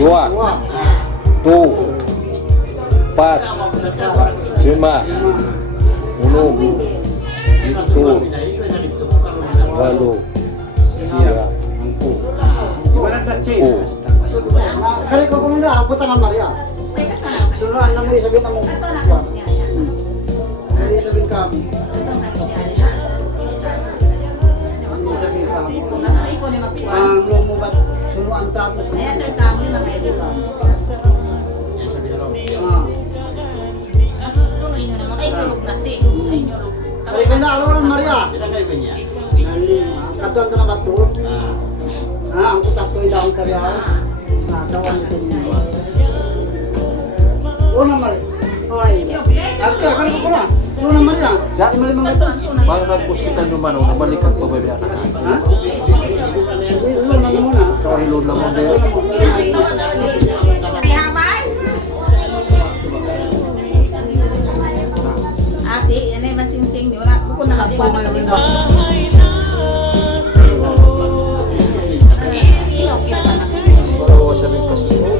2, 4, 5, 6, 7, 8, 9, 10. Kaya ko kung na, puta nga Maria. Suruan lang mo isabihin na mo. Hindi sabihin kami. Hindi sabihin kami. Ang lomo ba't suruan tato sa mga. Kaya ko na, aluran Maria. Katuan ka na ba ito? Ang putak to ilang karyaw. Tawan ito niya. Una Maria. Ay. Ate, akala ko na. Una Maria. Sa malimang ito. Bago nagpusitan naman, nabalikan pa ba yan? Ha? Ilon lang muna. Ilon lang muna. Ate, yan ay mansing-sing nyo. Bukod na kasi wala ka dito. Oo, sabihin pa susunod.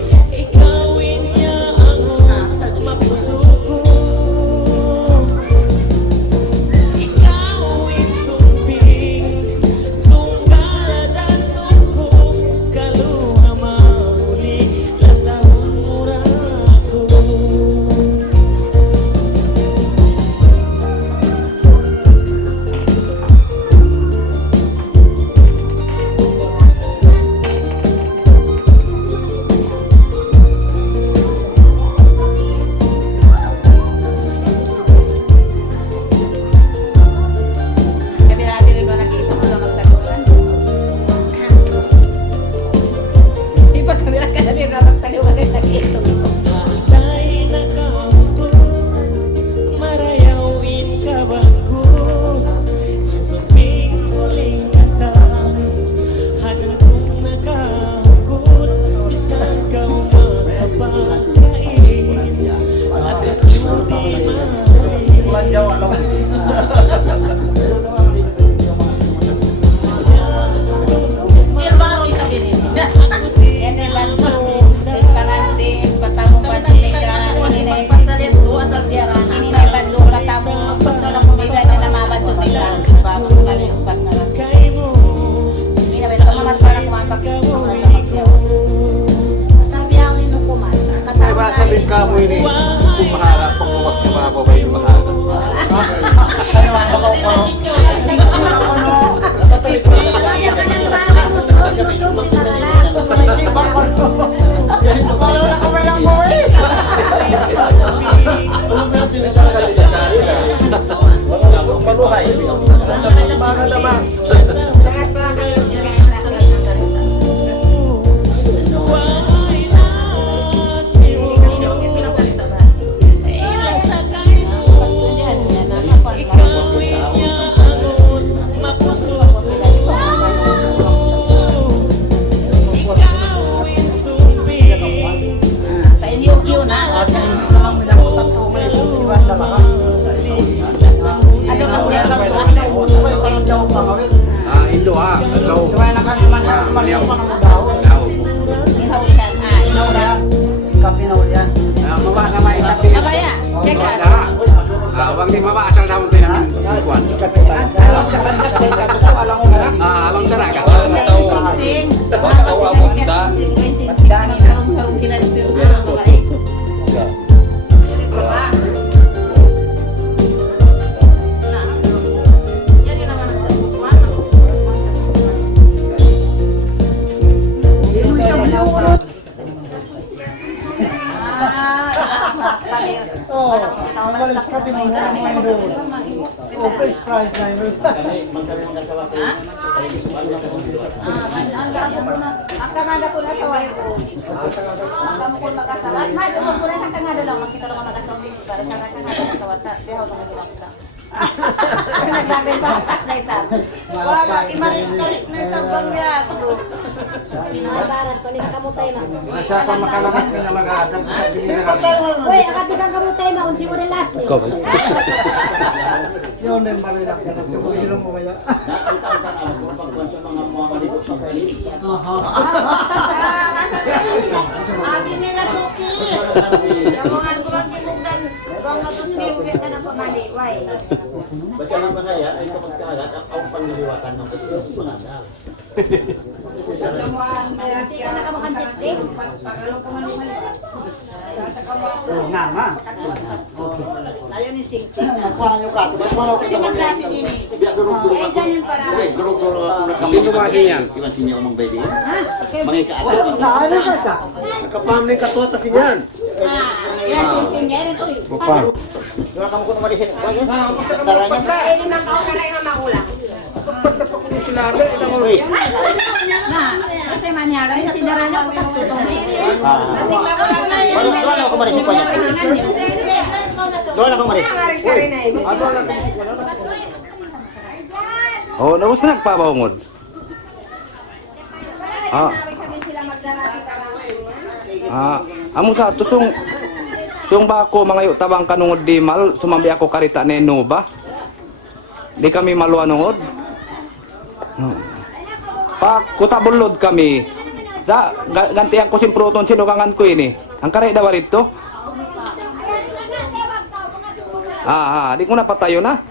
Sabihin ka mo ini, kung maharap, kung bukas yung mga babae yung maharap. Paluhay. Mga naman. Indo Hello. Suway na kami man maniyaw pa ng daw. Inaulan. Inaulan. Kape na ulian. Mama sama isapi. Abaya. Teka. Wag ni mama asal daw din ang kuan. Alam sa raga. Sing. Tawa mo ta. Dani karong kinadto ang babae. Malis ka din mo mga doon. First prize na yun. Ang kangada ko na sa way ko. Kamu ko magkasawa. Mahal mo ko na ang kangada lang. Makita lang magkasawa. Para sa kangada sa wata. Pero ko na kita. Naglagan pa tas na isa. Wala imarit-marit na isang bangyan. Barat ko ni kamutay na. Sa pa makalamat ka na mag-aadat sa pinira. Uy, akati kang kamutay na unsi mo rin last meal. Yun din balidak ka. Kung sila mo kaya. Bakit ka na pamali? Why? Basta ang mga yan ay kapag kagat ang panliliwatan ng kasi yung pangagal. Kasi ka na kamukhang sitsi? Oo nga, ma. Okay. Ayaw ni Sing-Sing. Nakuha yung kato. Ba't mo Kasi magklase din eh. Biya durog-durog Eh, ako. ganyan para. Okay, durog-durog ako na kami. Sino ba siya? Iwan siya umang baby. Ha? Mga kaagaw. Naano ka ka? Nakapamli ka to, tas yan. Yan, Sing-Sing yan. Uy, pasok. Doon ka mo ko naman isin. Tara niya. Eh, limang kaon na rin ang magulang. Sila na, ilang mo. Na, kasi manyara, yung sinarala ko pagtutong. Kasi magulang na yan. Doon ako marisin pa niya. Doon ako marisin. Ano lang Oh, nawas na nagpabawngod. Amo sa sung ba ako mga yu tabang kanungod di mal sumambi ako karita neno ba? Di kami maluanungod. Pa kutabulod kami. Sa gantian ko simpruton sinukangan ko ini. Ang kare daw rito. Di ko na patayo na.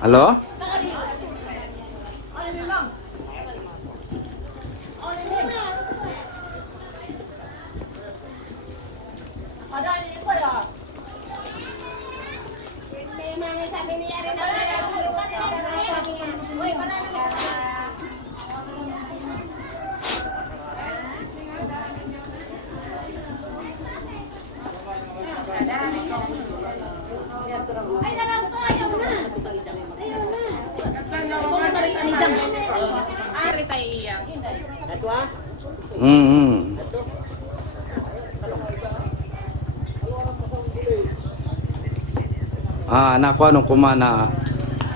Halo? Nakuha nung kumana.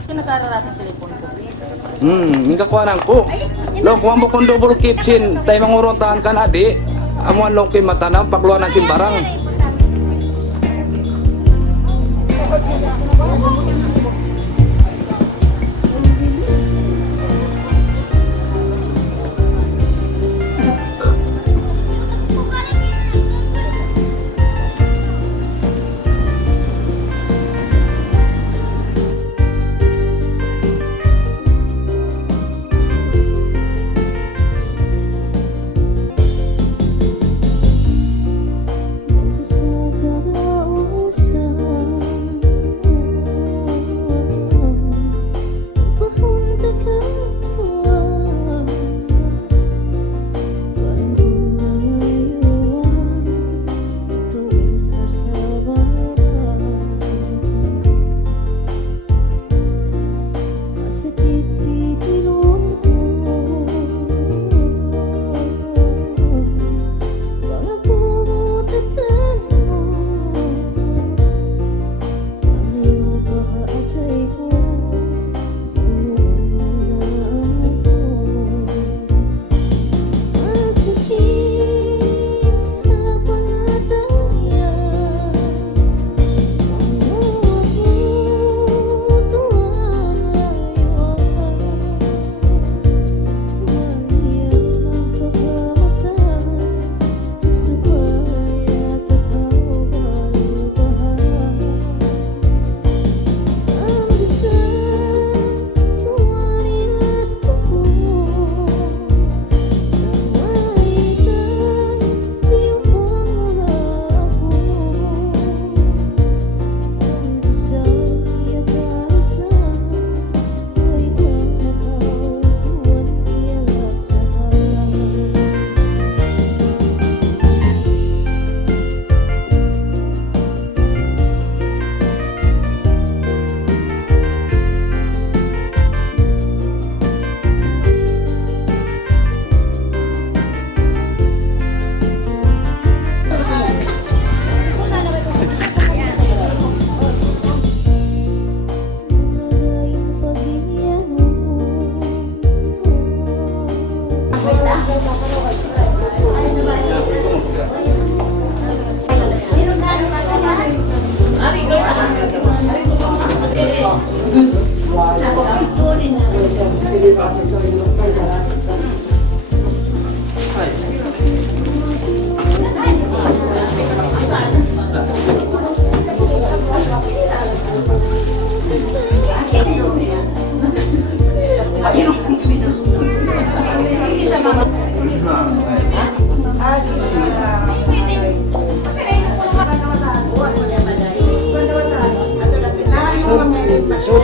Kinakararat ang telepon ko. Hindi kuha nang ko. Lo, kuha mo kong double kipsin. Tayo mangurontahan ka na, di. Amuan long ko'y matanam, pagluan ng simbarang.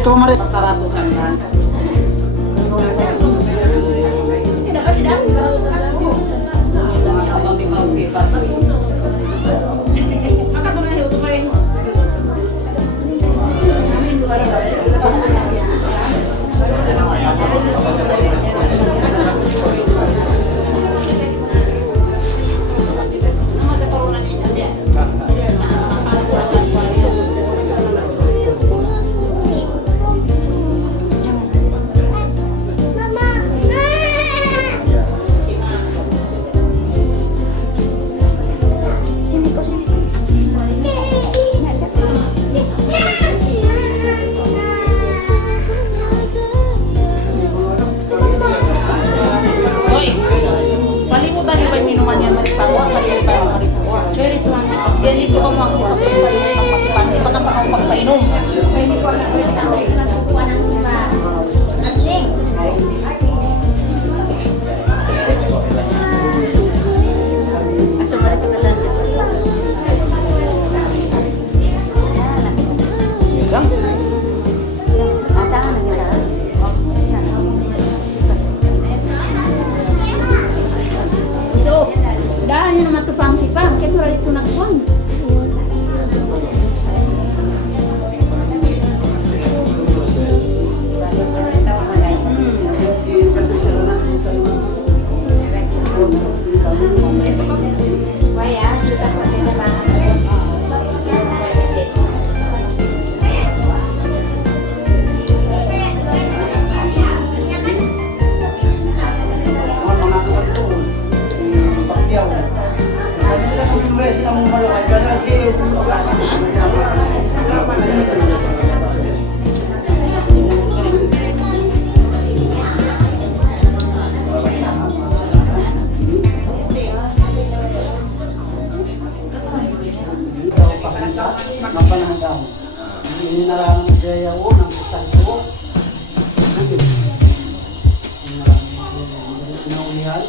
Ito mari. Pagkaratukan na. Hoy, palimutan niyo ba yung minuman yan, Maripawa? Palimutan yung Maripawa. Yan dito ba magsipag sa iyo ng magpan? Di ba ka pa akong magpainom? Isang? So, dahil nyo naman ito pang sipang, kaya ito ito nagpuan. Waya, kita ko kita pa. Ini na lang gaya o ng isang tuwo. Sinaulihan.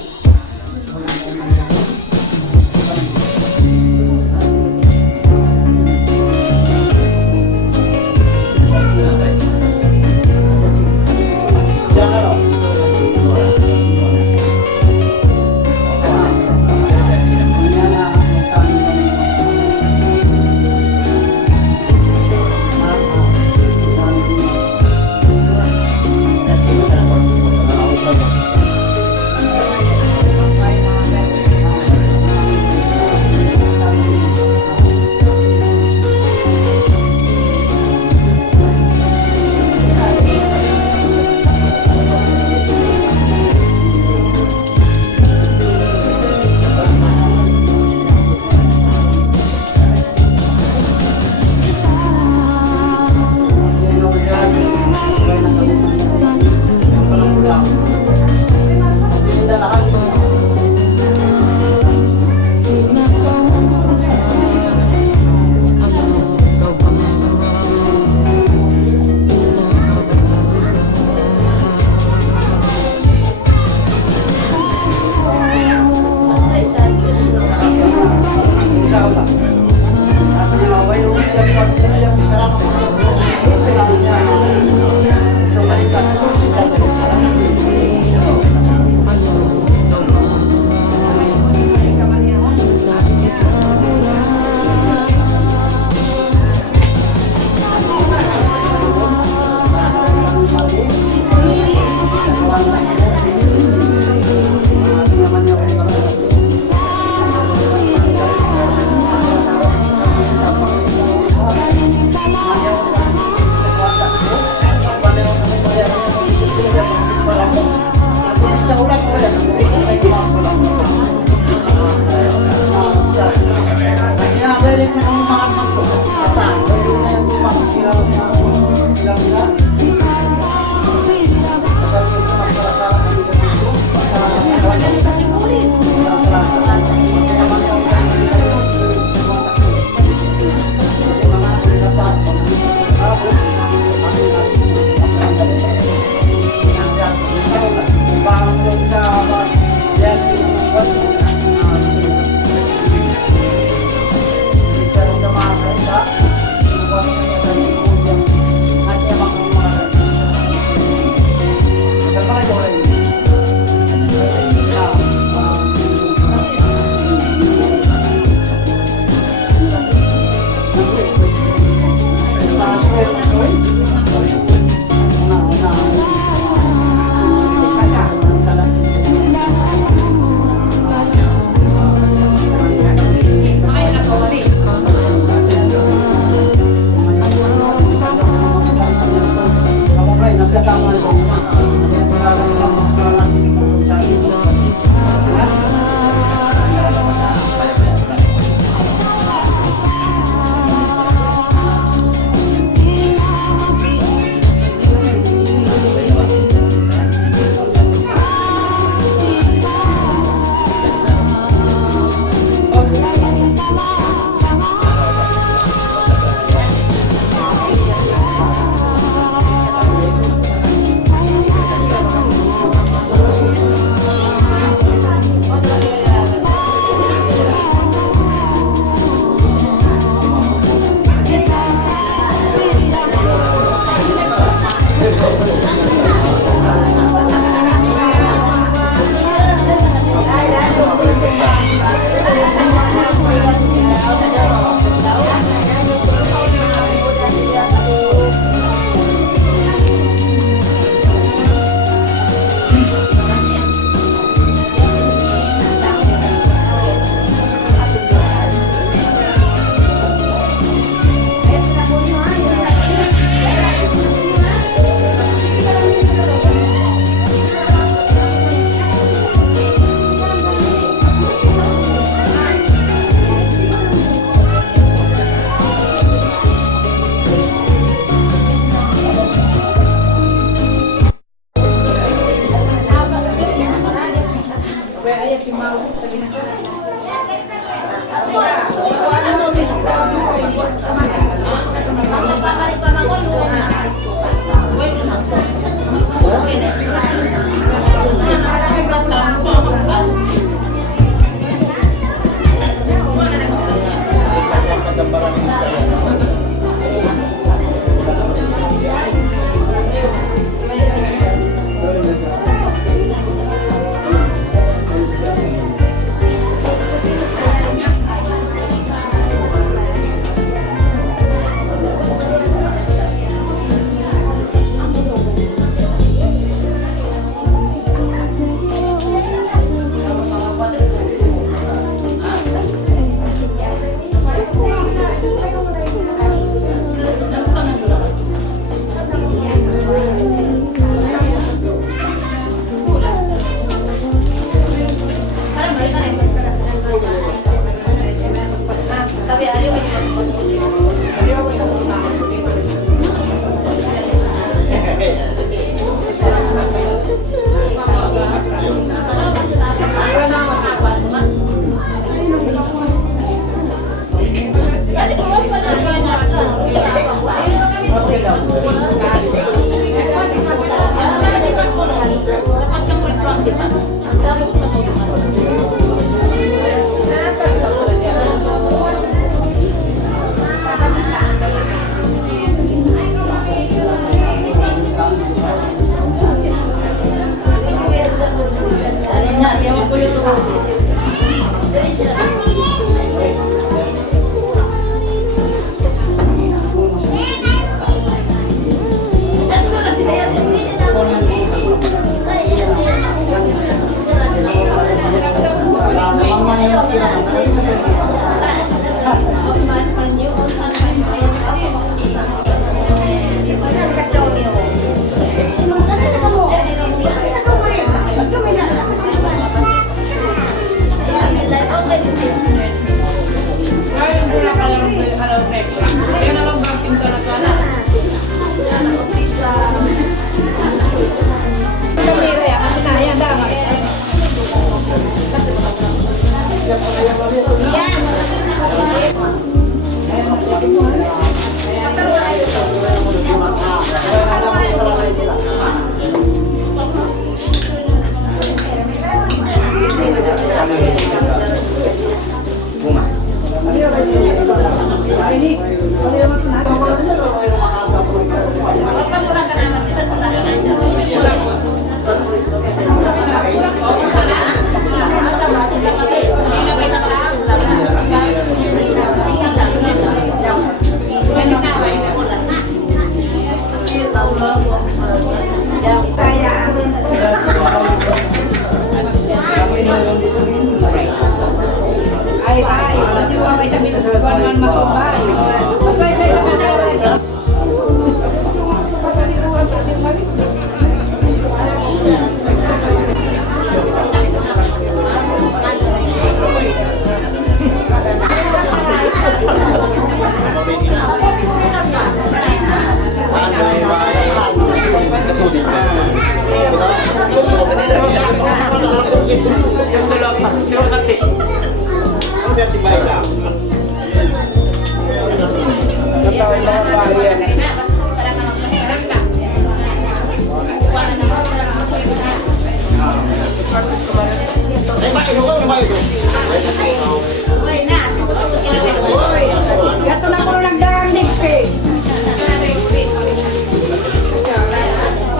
Gato na ko nagdarnig eh.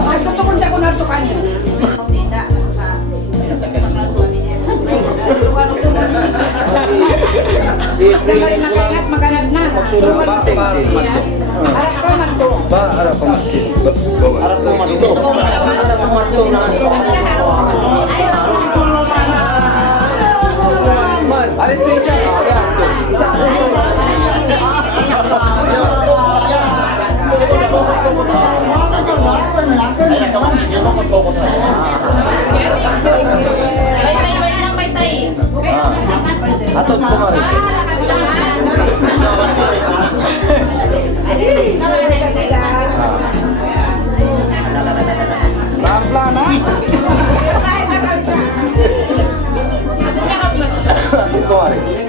Ay, tutukon ko na ito kanyo. Sandali na kaingat, maganad na. Harap ko man to. Harap ko Atot ko nga rin. Pelan-pelan ha. Atot ko nga rin.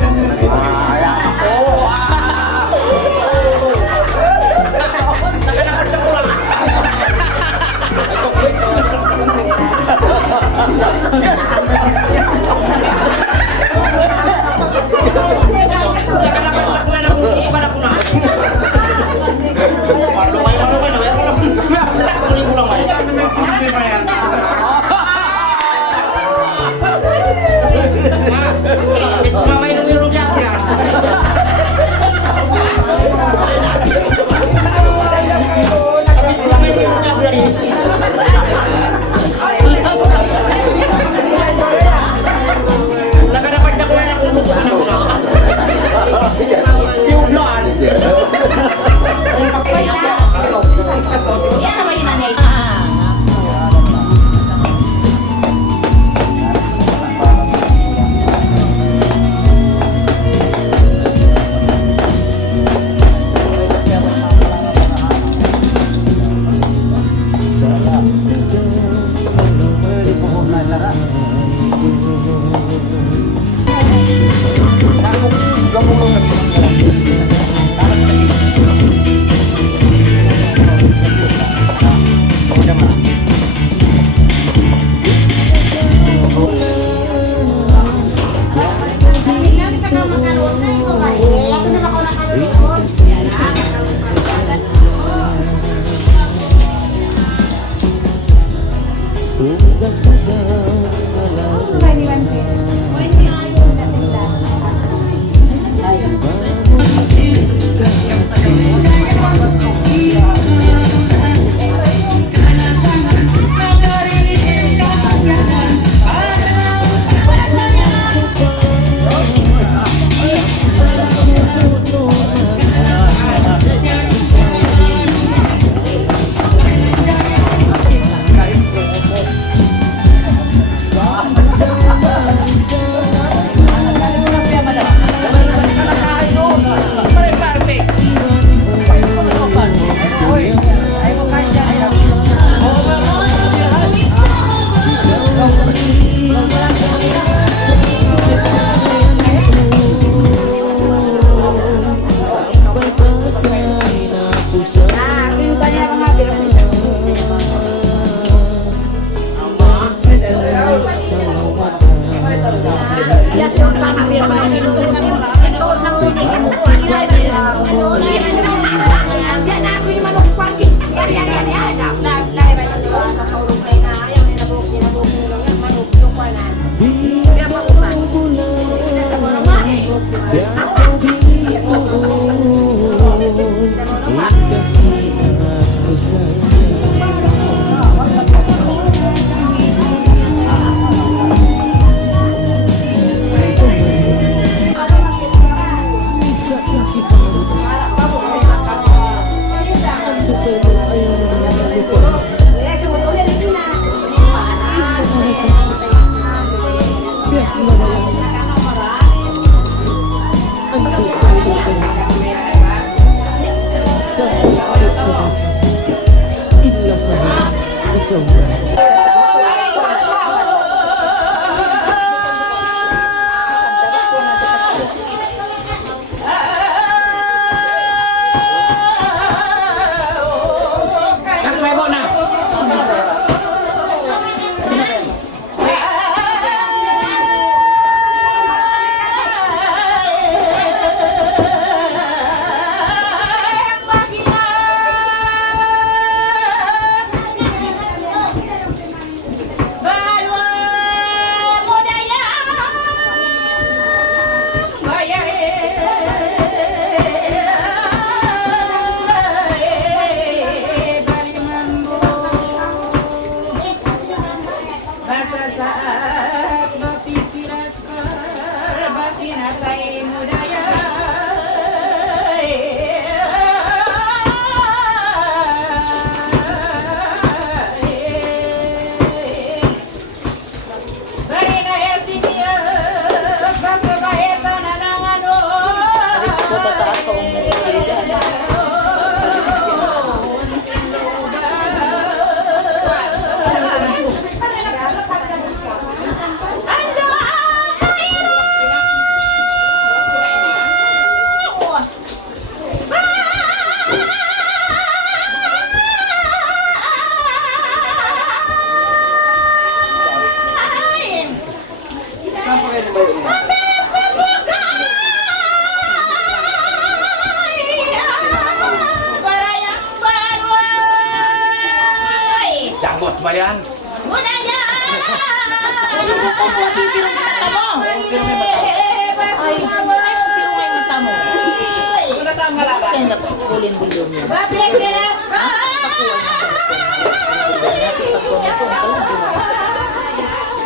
Jangot ba yan?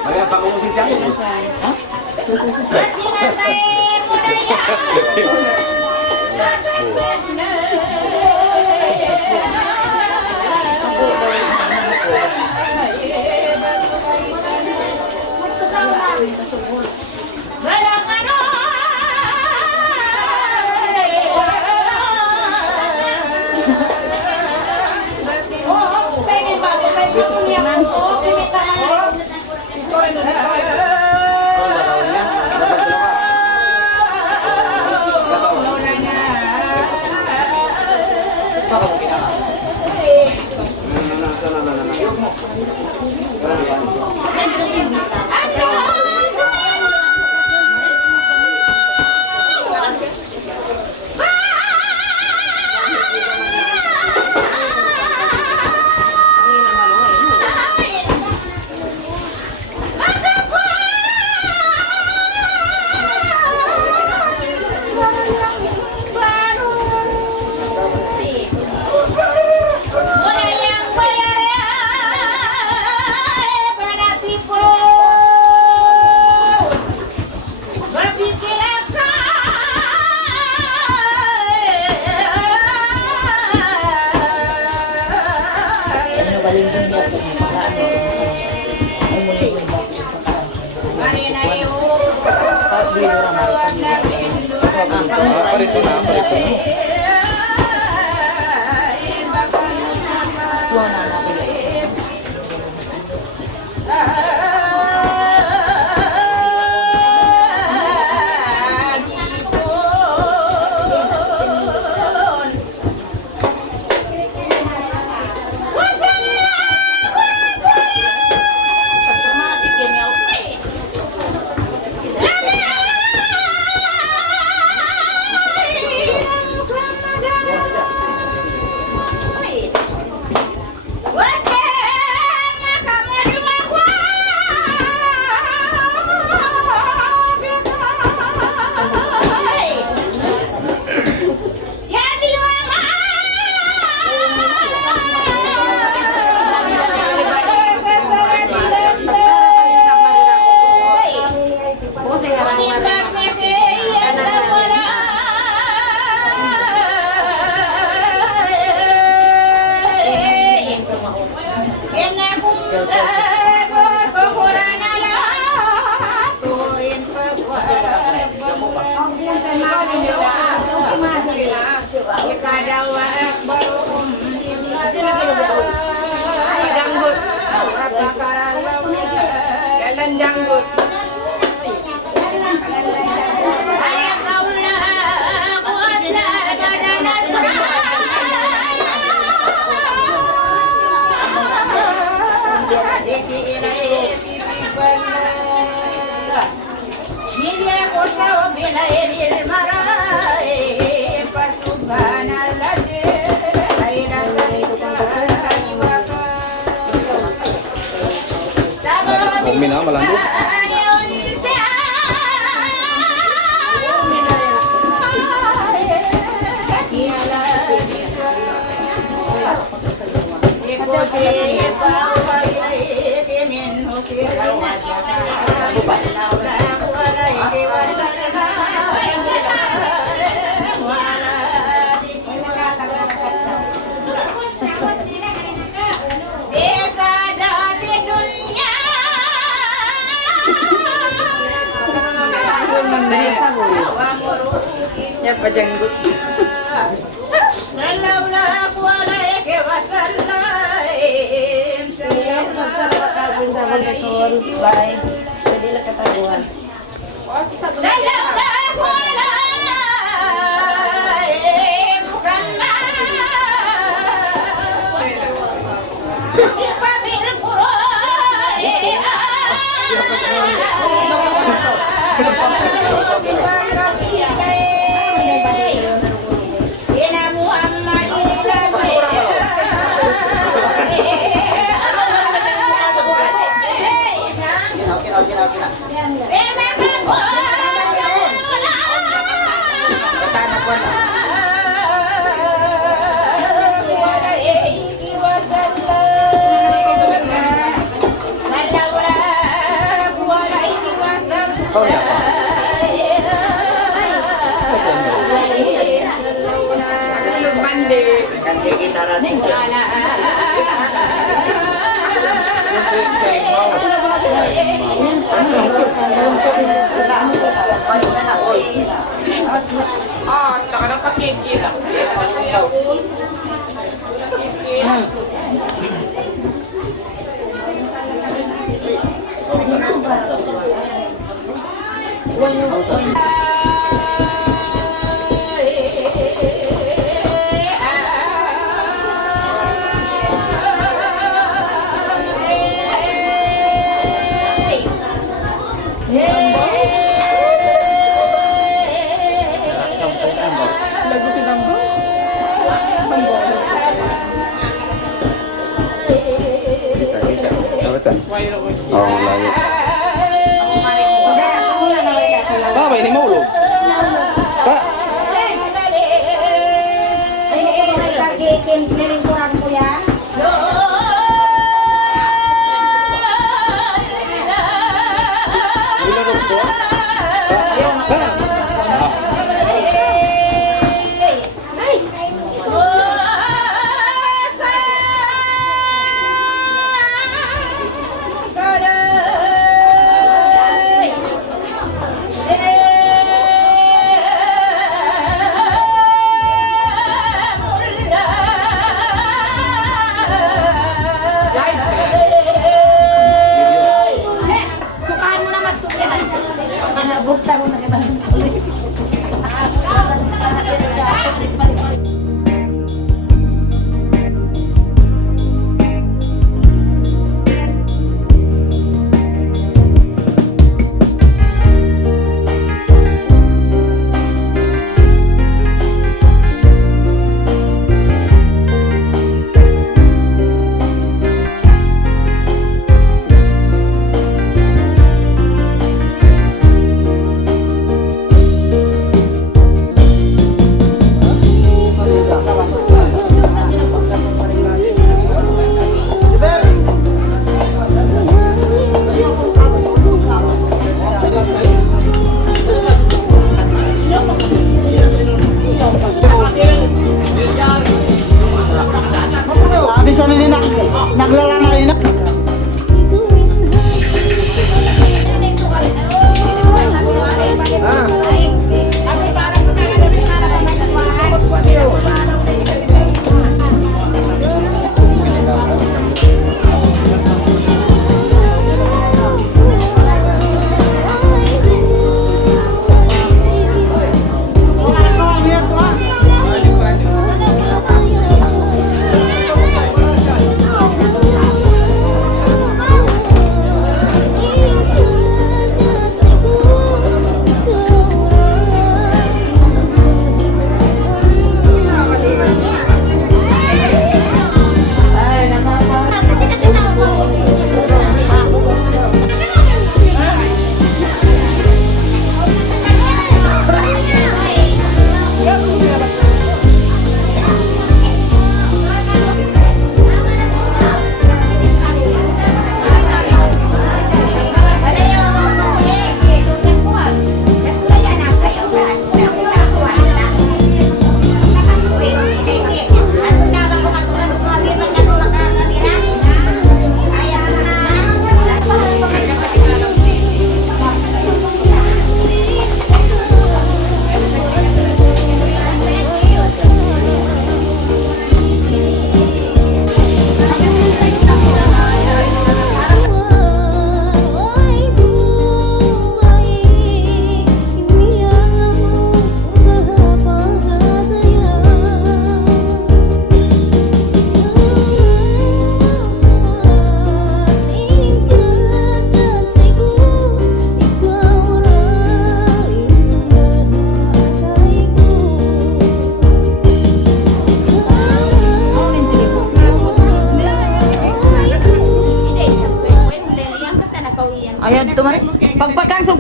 Kaya pag-uusip siya. Parito na, parito na. Janggut. Jalan janggut. Bumi na malandot. Ya pajanggut. Sallallahu alaihi wasallam. Sallallahu alaihi Muhammad. Sifatil Kau ni apa? Ganti gitara nih. Sering mau. Ah, tak ada pakai kita. Lagu sinambung. Oh, lagu. Apa ini mau lu? Kak, Keliling kurang ko yan. Kak.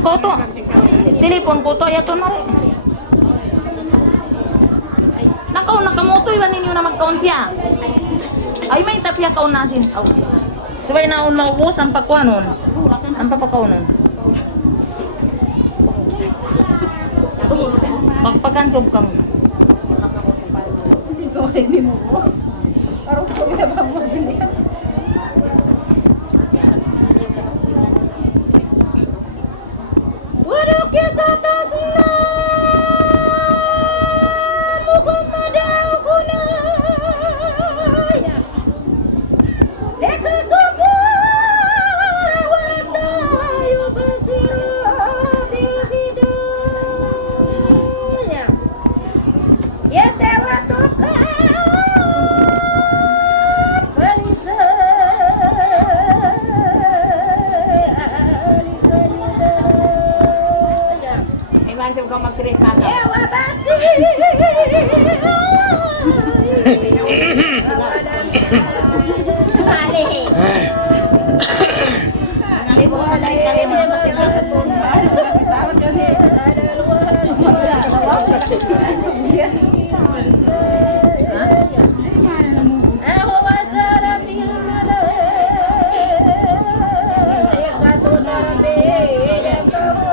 ko to. Telepon ko to, ayato na rin. Nakaw, nakamoto, iwan ninyo na magkaon siya. Ay, may tapya kaon nasin. Oh. Sabay na maubos ang pakuanon. Ang papakaunon. Pagpagansob ka mo. Hindi ko hindi mo boss. Parang problema mo din. Wadok ya sa atas na Muhammad al-Hunaya Leka sabara wa ta'yu basira bil hidayah Yatawatuka Iman kau magtrika ka. Ewa basi. Sumali. Ngalibot ka dahil kalimut mo sila sa tunban. Tawad ka niya. Ako masarap ilmala. Ayak ka tunarabi. Ayak ka mo.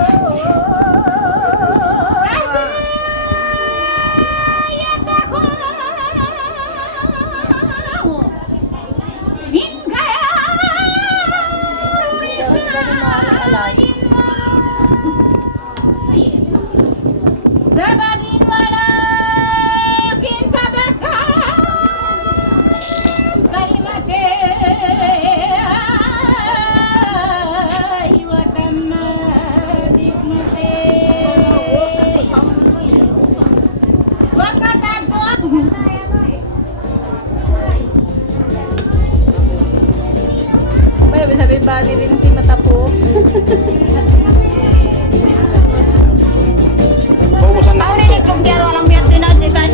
Sababin walakin sabaka kalimate wa tamma dikmate wa katato May sabi ba ni rin ti matapo Paubusan na ko to. kung diyan walang miyat dinadjikan.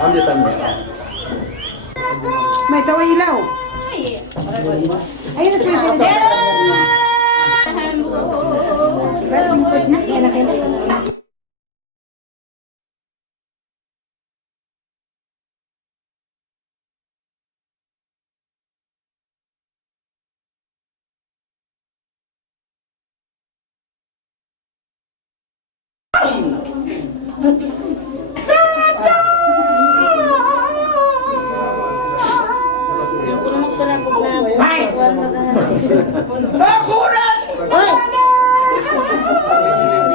May tawa ilaw. Ayun na sila sila.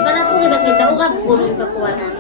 Para po kita ugap puno yung pakuwanan.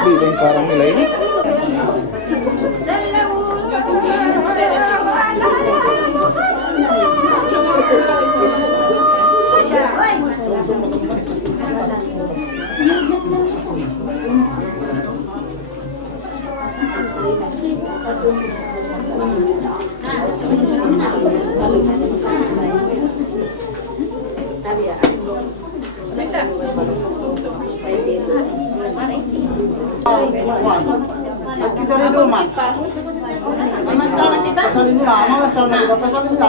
Bibing karang nila ini. At kita rin naman. Masalah di ba? Pasalin nila, mga sal na kita. Pasalin nila.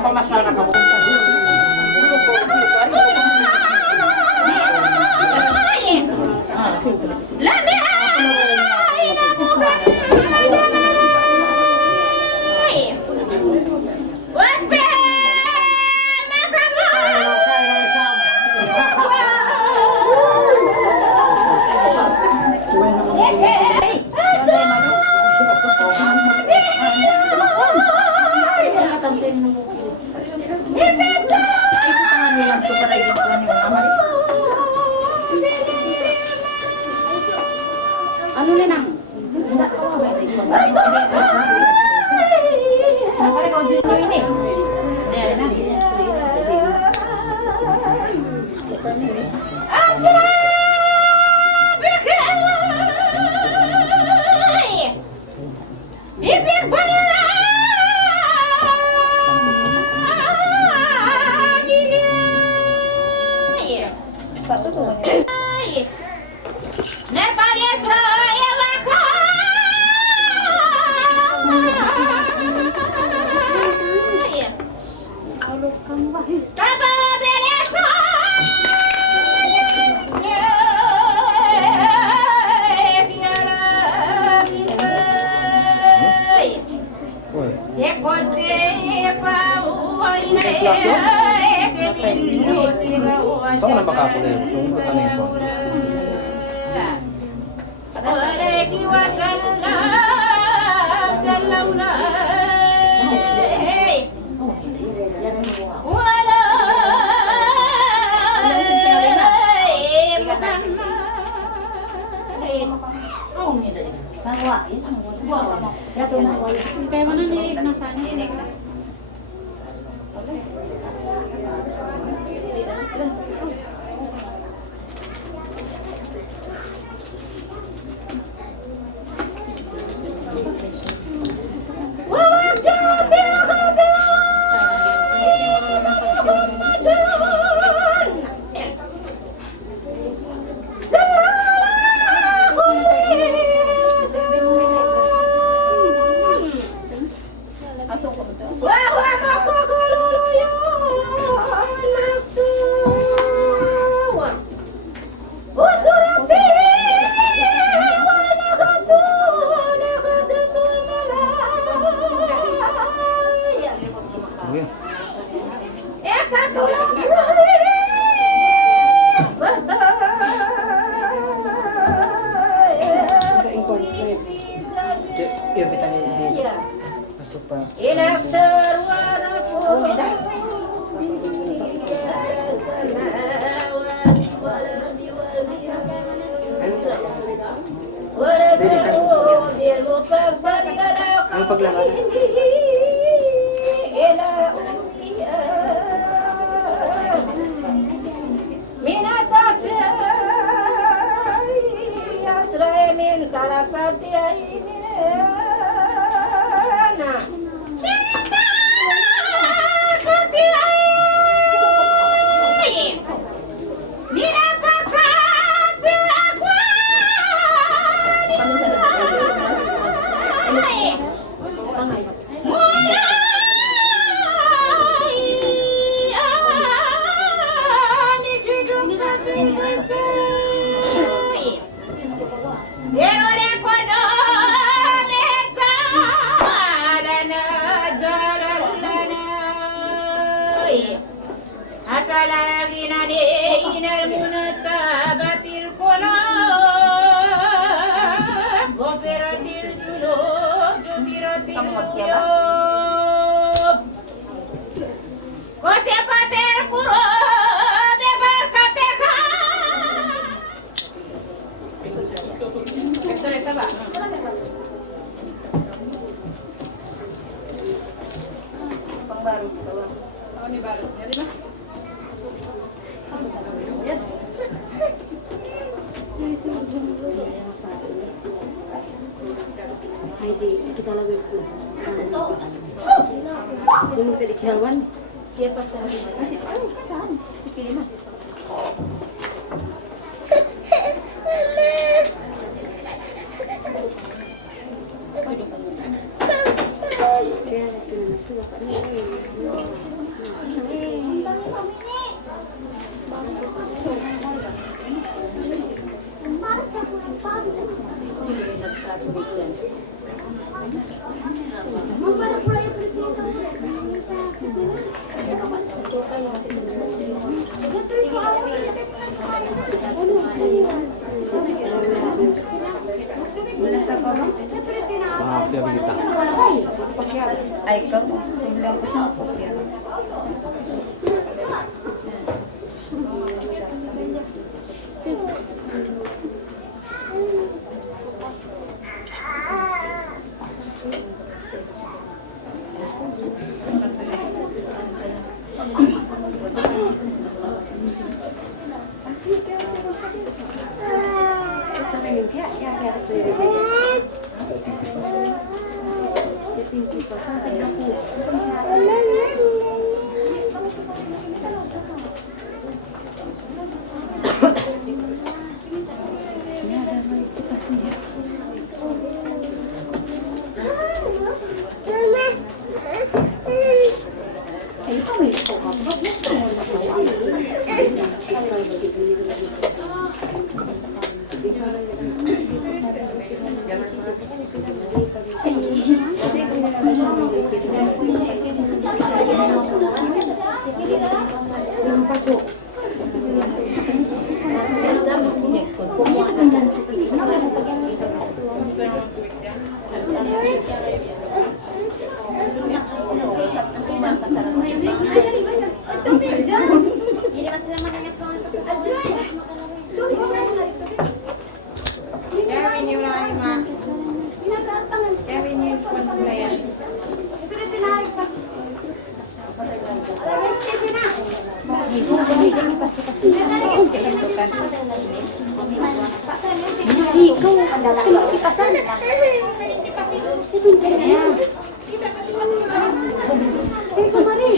Pamasana ka po. Ano na nang? Nakakagaw din mo yun eh. Saan na baka ako na yun? So, sa kanina po. Kaya mo na nilig na sana. Oh, yan. Ang paglalaban. من طرفات عينينا Kita lagi Gunung tadi hewan dia pas lagi pilih mas Maaf ya kita. Ay ko, silang ko sa kopya. Kaya, ini ulang lagi, Ma. Ikaw, pandala. Kipasan. Ito, Mari.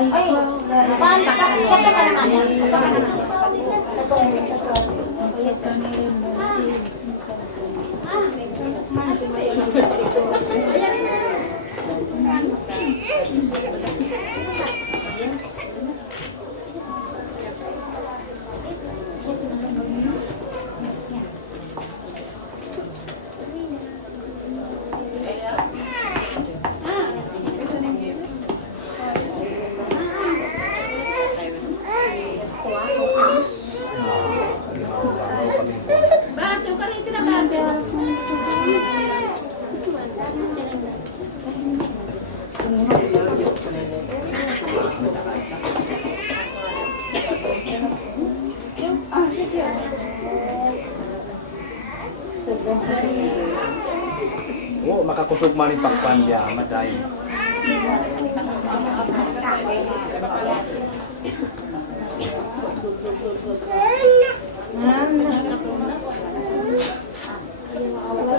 Ay, paanta ka. Kata ka naman yan. Kata ka naman. Baso ka rin sila baso. Oo, makakusog man yung pakpan diya, maday.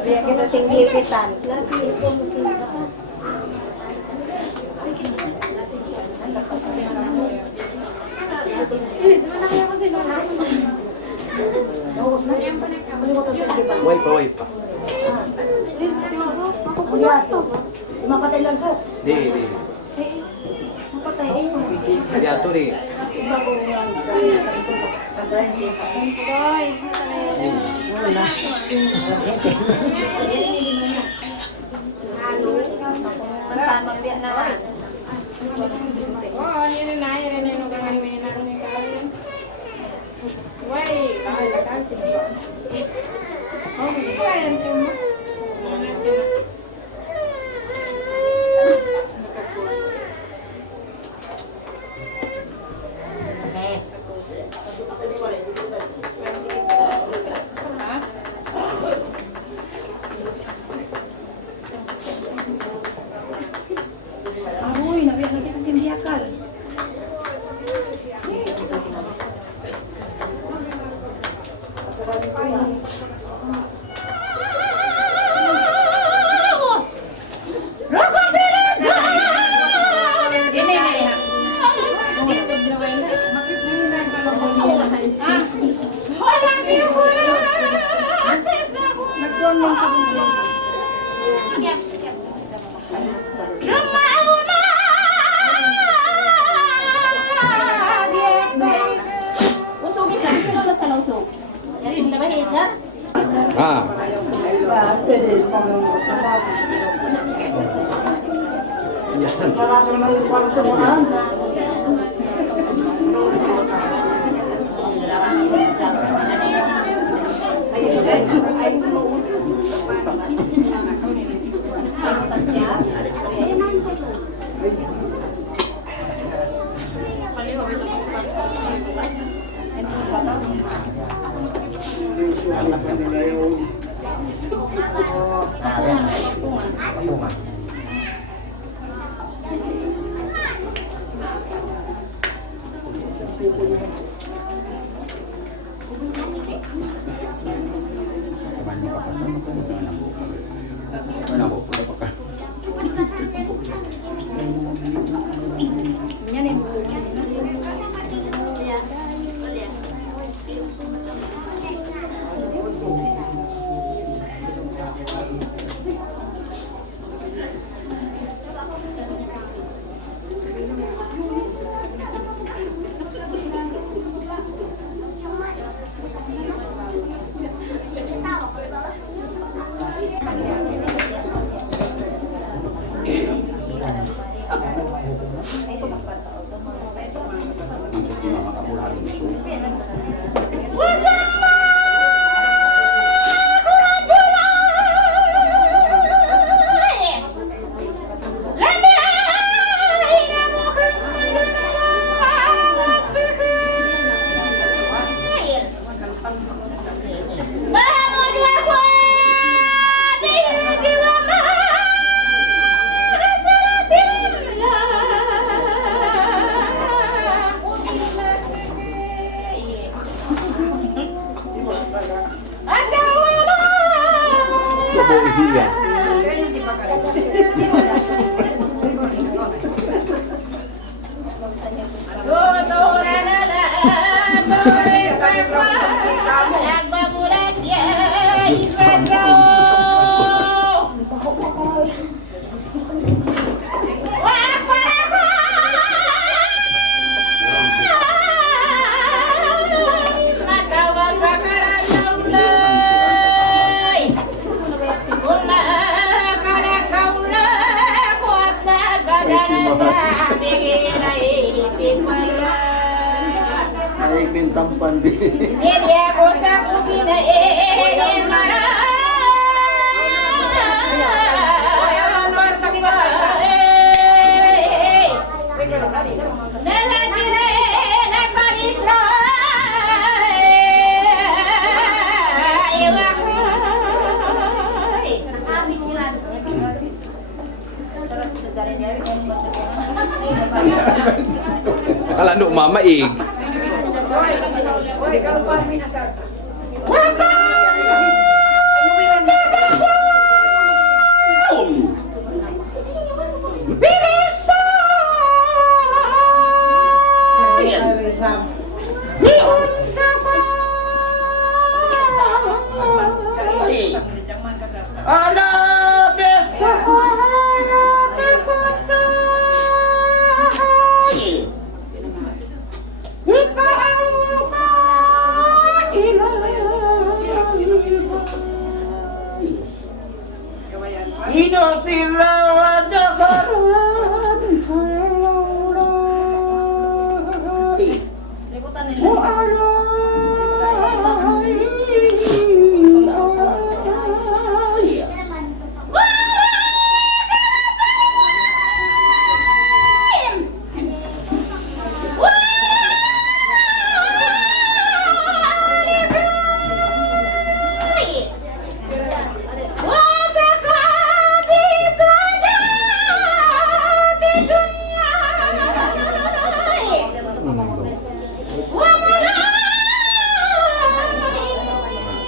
Dia kita tinggi pitan. Way pa. Mapatay lang so. Di. Mapatay Di ato ri. Saan magbiyak na ay? Oh, ini na yung kamay mo na kung yung Wait, kahit siya. Oh, hindi ko yan mo. Aroy, nabiyak na kita sindiakal. Usugin sa sino ba sa usog? Yan ba isa? Ah, Pwede, pang gusto mo. Para ka naman yung parang tumaan. Anak na nila yung... Malabo ihiya. Ay, bintampan din. Kalano mamaig.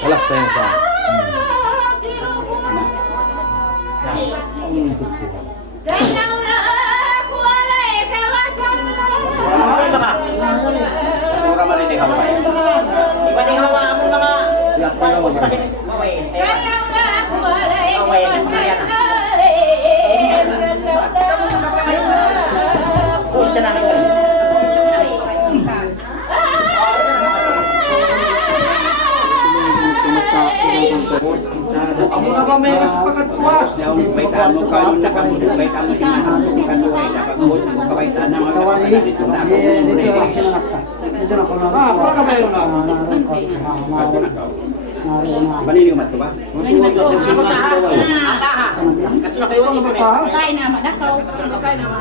Salah saya sa. Sura marinig ako pa. Iba din hawa mo mga siyak pa mo sa maway. Maway ni Mariana. Pusa na lang. Ako na ba may nagpakatwa? May tamo kayo nakamulog, may tamo sinahasok ng kanuray sa pagkawot ko kaway tanang ang nakapala dito na ako. Dito na ko na. Baka mayroon na. Baliliw mat ko ba? Masuwag ako sa mga kaway. Katulad kayo ni Pune. Kain naman, nakaw. Kain naman.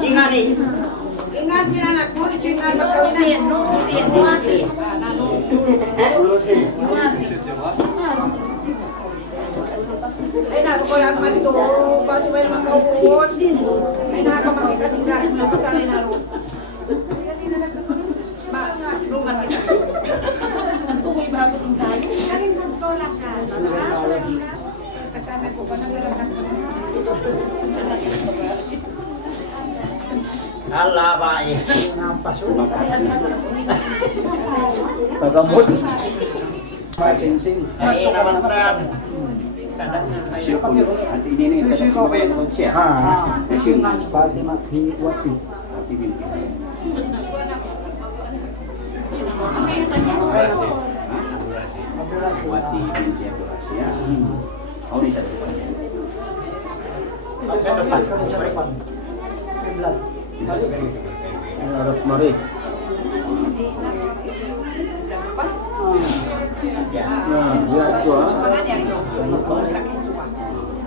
Ingani. Ingat sila na po, ingat magkawisin. Nusin, nusin. Ay, nakakulang man ito. Kasi may naman kaupuon. Ay, nakamakita kasing gano'n mga pasalay na ro. Ba, luman kita. Tukoy ba po sing sayo? Kasi magtolak ka. Kasama po ba naglalakad ka? Allah bae. Pagamot. Masing-sing. Ay naman tan. Siya ko at inini ka sa bayan ko siya. Kasi mas base makiwati. Ati binti. Wati binti siya. Ako ni sa depan. Sa depan. Kiblat. Harap mari. Ya, ya cua.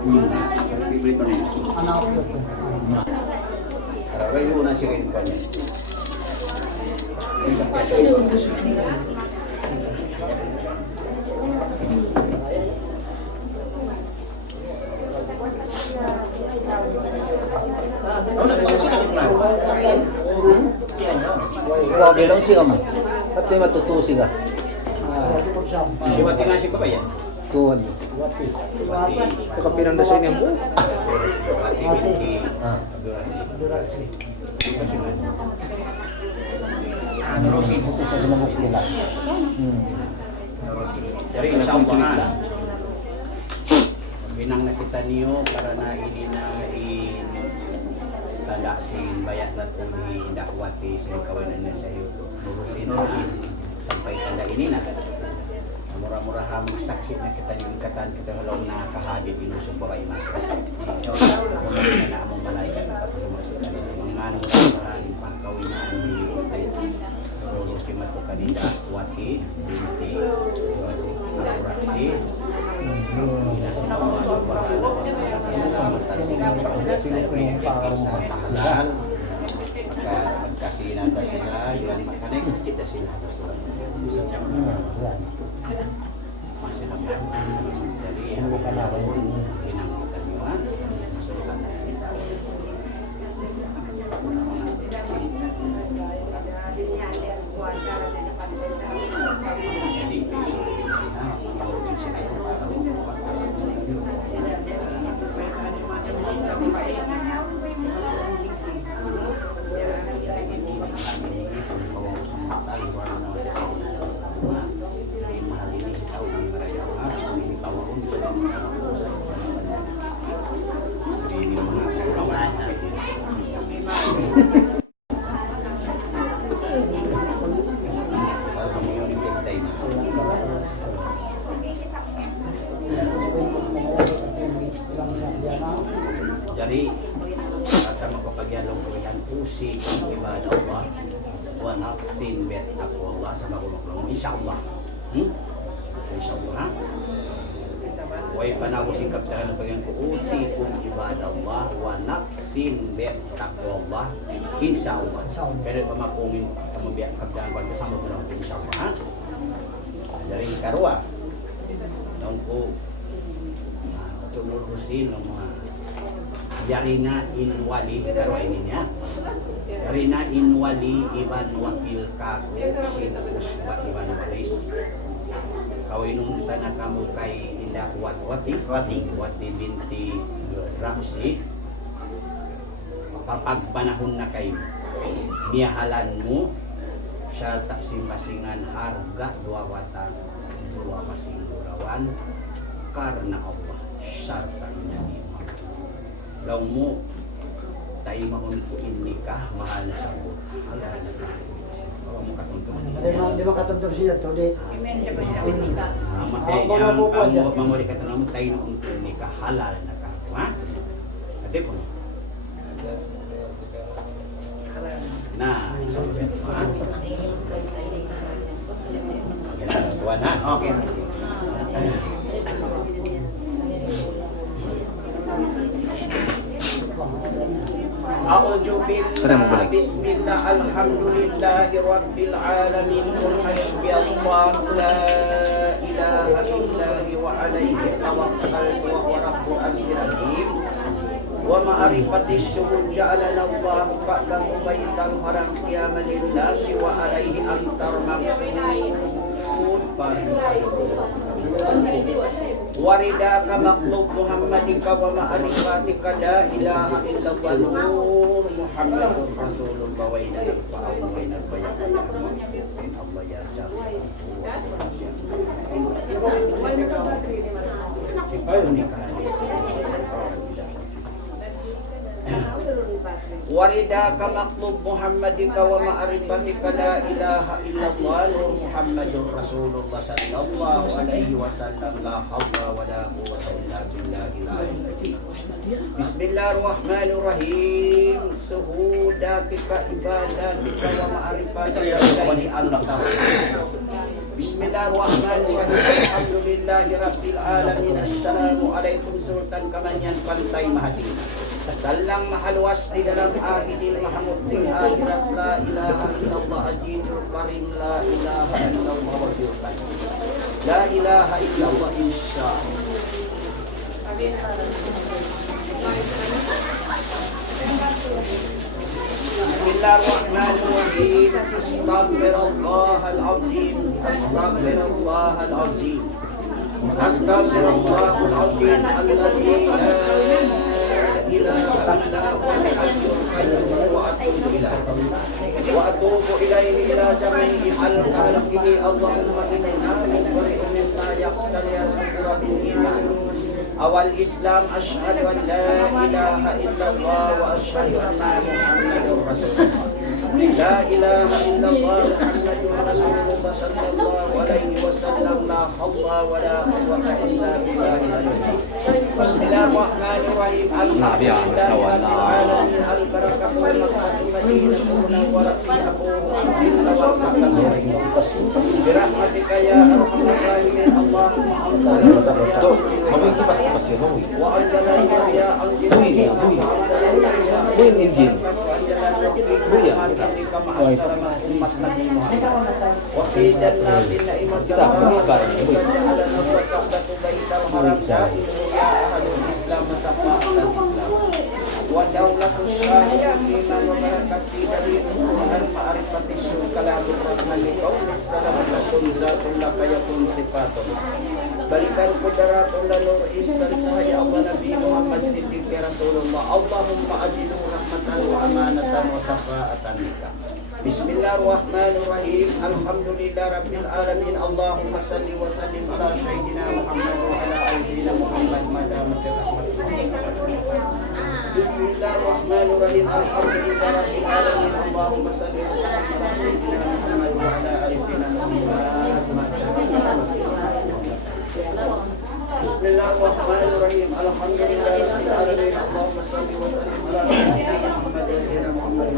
Favorito ni. Anak ko. Araway mo na siya kayo pa niya. Ano na? Sino na? Sino na? bagay lang siya mo. At may matutusi ka. Siwati nga si Papa yan. Tuhan. Ito ka pinandasin niya po. Siwati binti. Ah. Durasi. Ano rin siya puto sa sumabos nila. Dari insya Allah na. Binang nakita niyo para na ini na tanda sin bayat na tuli dakwati sin kawanan na sa iyo. Lurusin sampai tanda ini na. Murah-murah saksi na kita yung ikatan kita halaw na kahadid inusog ba kayo mas. Wala na among malaikat na patuloy sa mga maraming pangkawin na lurusin mo kanina dakwati binti akurasi. Magkasinan ba sila, yan makanig, kita sila. Masih lambat, jadi yang kita niwa, masukkan Jadi akan mapapagyanong ko yan usik ang ibadah Allah wa naqsin bet Allah sama kulong insyaallah. Insyaallah ha. Way panawag sing kaptaran ng pagyan ko usik ang ibadah Allah wa naqsin bet Allah insyaallah. Pero pamakungin pamabiyak kaptaran ko kasama ko lang insyaallah ha. Dari karwa noon ko tulurusin ng mga Yarina Inwali karwa ini niya. Yarina Inwali Iban Wakil Kaku Sinapus Ba Iban Walis. Kawinun tanah kamu kay Indah Wati binti Ramsi. Papagpanahon na kay niyahalan mo sa taksimpasingan harga dua pasingurawan karena Allah sarta inagima. Law mo tayo maun ko inikah mahal na sabot halal na tayo mo katuntuman Di ba katungtong siya tuloy? mamuri ka tanong tayo na kung inikah halal na ka ha? Ate po nah tuan ha? Okay. A'udzu billahi bismillah alhamdulillahi rabbil alamin qul hasbiyallahu la ilaha illa huwa alayhi tawakkaltu wa huwa rabbul arsyil azim wa ma'rifati syuhud ja'alana Allah ba'dahu baitan haram qiyamal linnasi wa alayhi antar maqsud waridaka maklub Muhammadika wa ma'rifatika la ilaha illallah nur Muhammadur Rasulullah wa ila fa'amu wa ila bayan Allah ya jalla waridaka maklub Muhammadika wa ma'rifatika la ilaha illallah nur Muhammadur Rasulullah sallallahu alaihi wasallam la hawla wa la quwwata illa billahil aliyyil azim. Bismillahirrahmanirrahim. Suhudatika ibadatika wa ma'rifatika ilahi anta. Bismillahirrahmanirrahim. Alhamdulillahi rabbil alamin. Assalamualaikum Sultan Kamanyan Pantai Mahadi. Dalang mahalwas di dalam ahidil mahamudil akhirat la ilaha illallah ajidul karim la ilaha illallah wajul karim la ilaha illallah insyaallah. Bismillahirrahmanirrahim. Astaghfirullahalazim. Astaghfirullahalazim. Astaghfirullahalazim. Alladzi la ilaha illa huwal hayyul qayyum wa atubu ilaihi. Wa atubu ilaihi ila jami'i al-khalqihi. Allahumma inna min sharri ma yaqtali asra bil iman. Awal Islam, asyhadu an la ilaha illallah wa asyhadu anna Muhammadur Rasulullah. La ilaha illallah Muhammadur Rasulullah sallallahu alaihi wasallam. La hawla wa la quwwata illa billahil aliyyil. Bismillahirrahmanirrahim. Alhamdulillahirabbil alamin. Al-barakatu wal rahmatu madinatu munawwarah fi abuha wal barakatuh. Birahmatika ya arhamar rahimin. Allahumma Tuh, kamu itu pasti wa anjalna ya anjil. Buin injil. Buya. Umat Nabi Muhammad. Wa fi jannatin na'imas Kita beli barang. Islam masafa'atan Islam. Wa daulatus syahidin wa barakati dari Tuhan ma'rifati syur kalamur rahmani qawlis salam lakum zatun lakayakun sifatun. Balikan kudaratun lanur ihsan sahaya Allah Nabi Muhammad Siddiq ya Rasulullah. Allahumma ajidu rahmatan wa amanatan wa safa'atan lika. Bismillahirrahmanirrahim. Alhamdulillah rabbil alamin. Allahumma salli wa sallim ala sayyidina Muhammad wa ala sayyidina Muhammad madamatir rahmat. Bismillahirrahmanirrahim. Alhamdulillah rabbil alamin. Allahumma salli wa sallim ala sayyidina Muhammad wa ala sayyidina Muhammad madamatir rahmat. Bismillahirrahmanirrahim. Alhamdulillah rabbil alamin. Allahumma salli wa sallim ala sayyidina Muhammad wa sayyidina Muhammad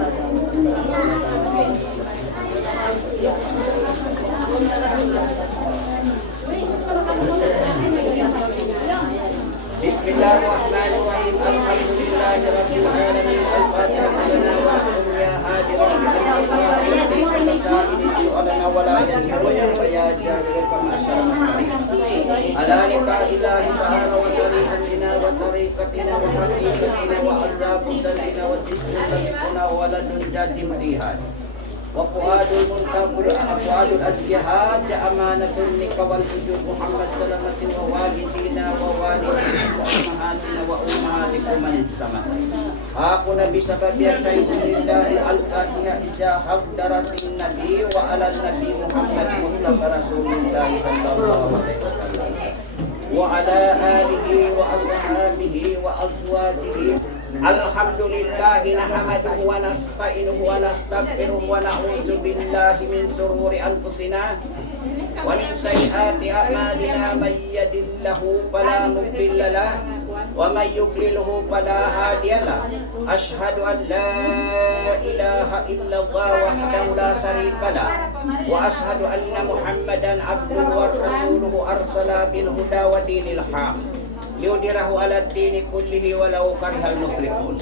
Bismillahirrahmanirrahim. Alhamdulillahi rabbil alamin. Al-Fatihah lana wa lakum ya hadi rabbil alamin. Alana wa la yanhiru ya bayaja kama asyara alalika ilahi ta'ala wa salihan lina wa tariqatina wa haqiqatina wa azabutan lina wa tisbutan wa ladun jadim tihan wa fuadul muntabul afwadul ajihad amanatun nika wal wujud Muhammad salamatin wa walidina wa walidina wa ummahatina wa ummahatikum man sama. Aku nabi sababiyah sayyidinillahi al-fatihah ijahab daratin nabi wa ala nabi Muhammad Mustafa Rasulullah sallallahu alaihi wasallam wa ala alihi wa ashabihi wa azwajihi. Alhamdulillahi nahmaduhu wa nasta'inuhu wa nastaghfiruhu wa na'udzu billahi min shururi anfusina wa min sayyiati a'malina may yahdihillahu fala mudilla lahu wa may yudlilhu fala hadiya lahu. Asyhadu an la ilaha illallah wahdahu la syarika lahu wa asyhadu anna Muhammadan abduhu wa rasuluhu arsala bil huda wa dinil haq liudhirahu ala dini kullihi walau karihal musyrikun.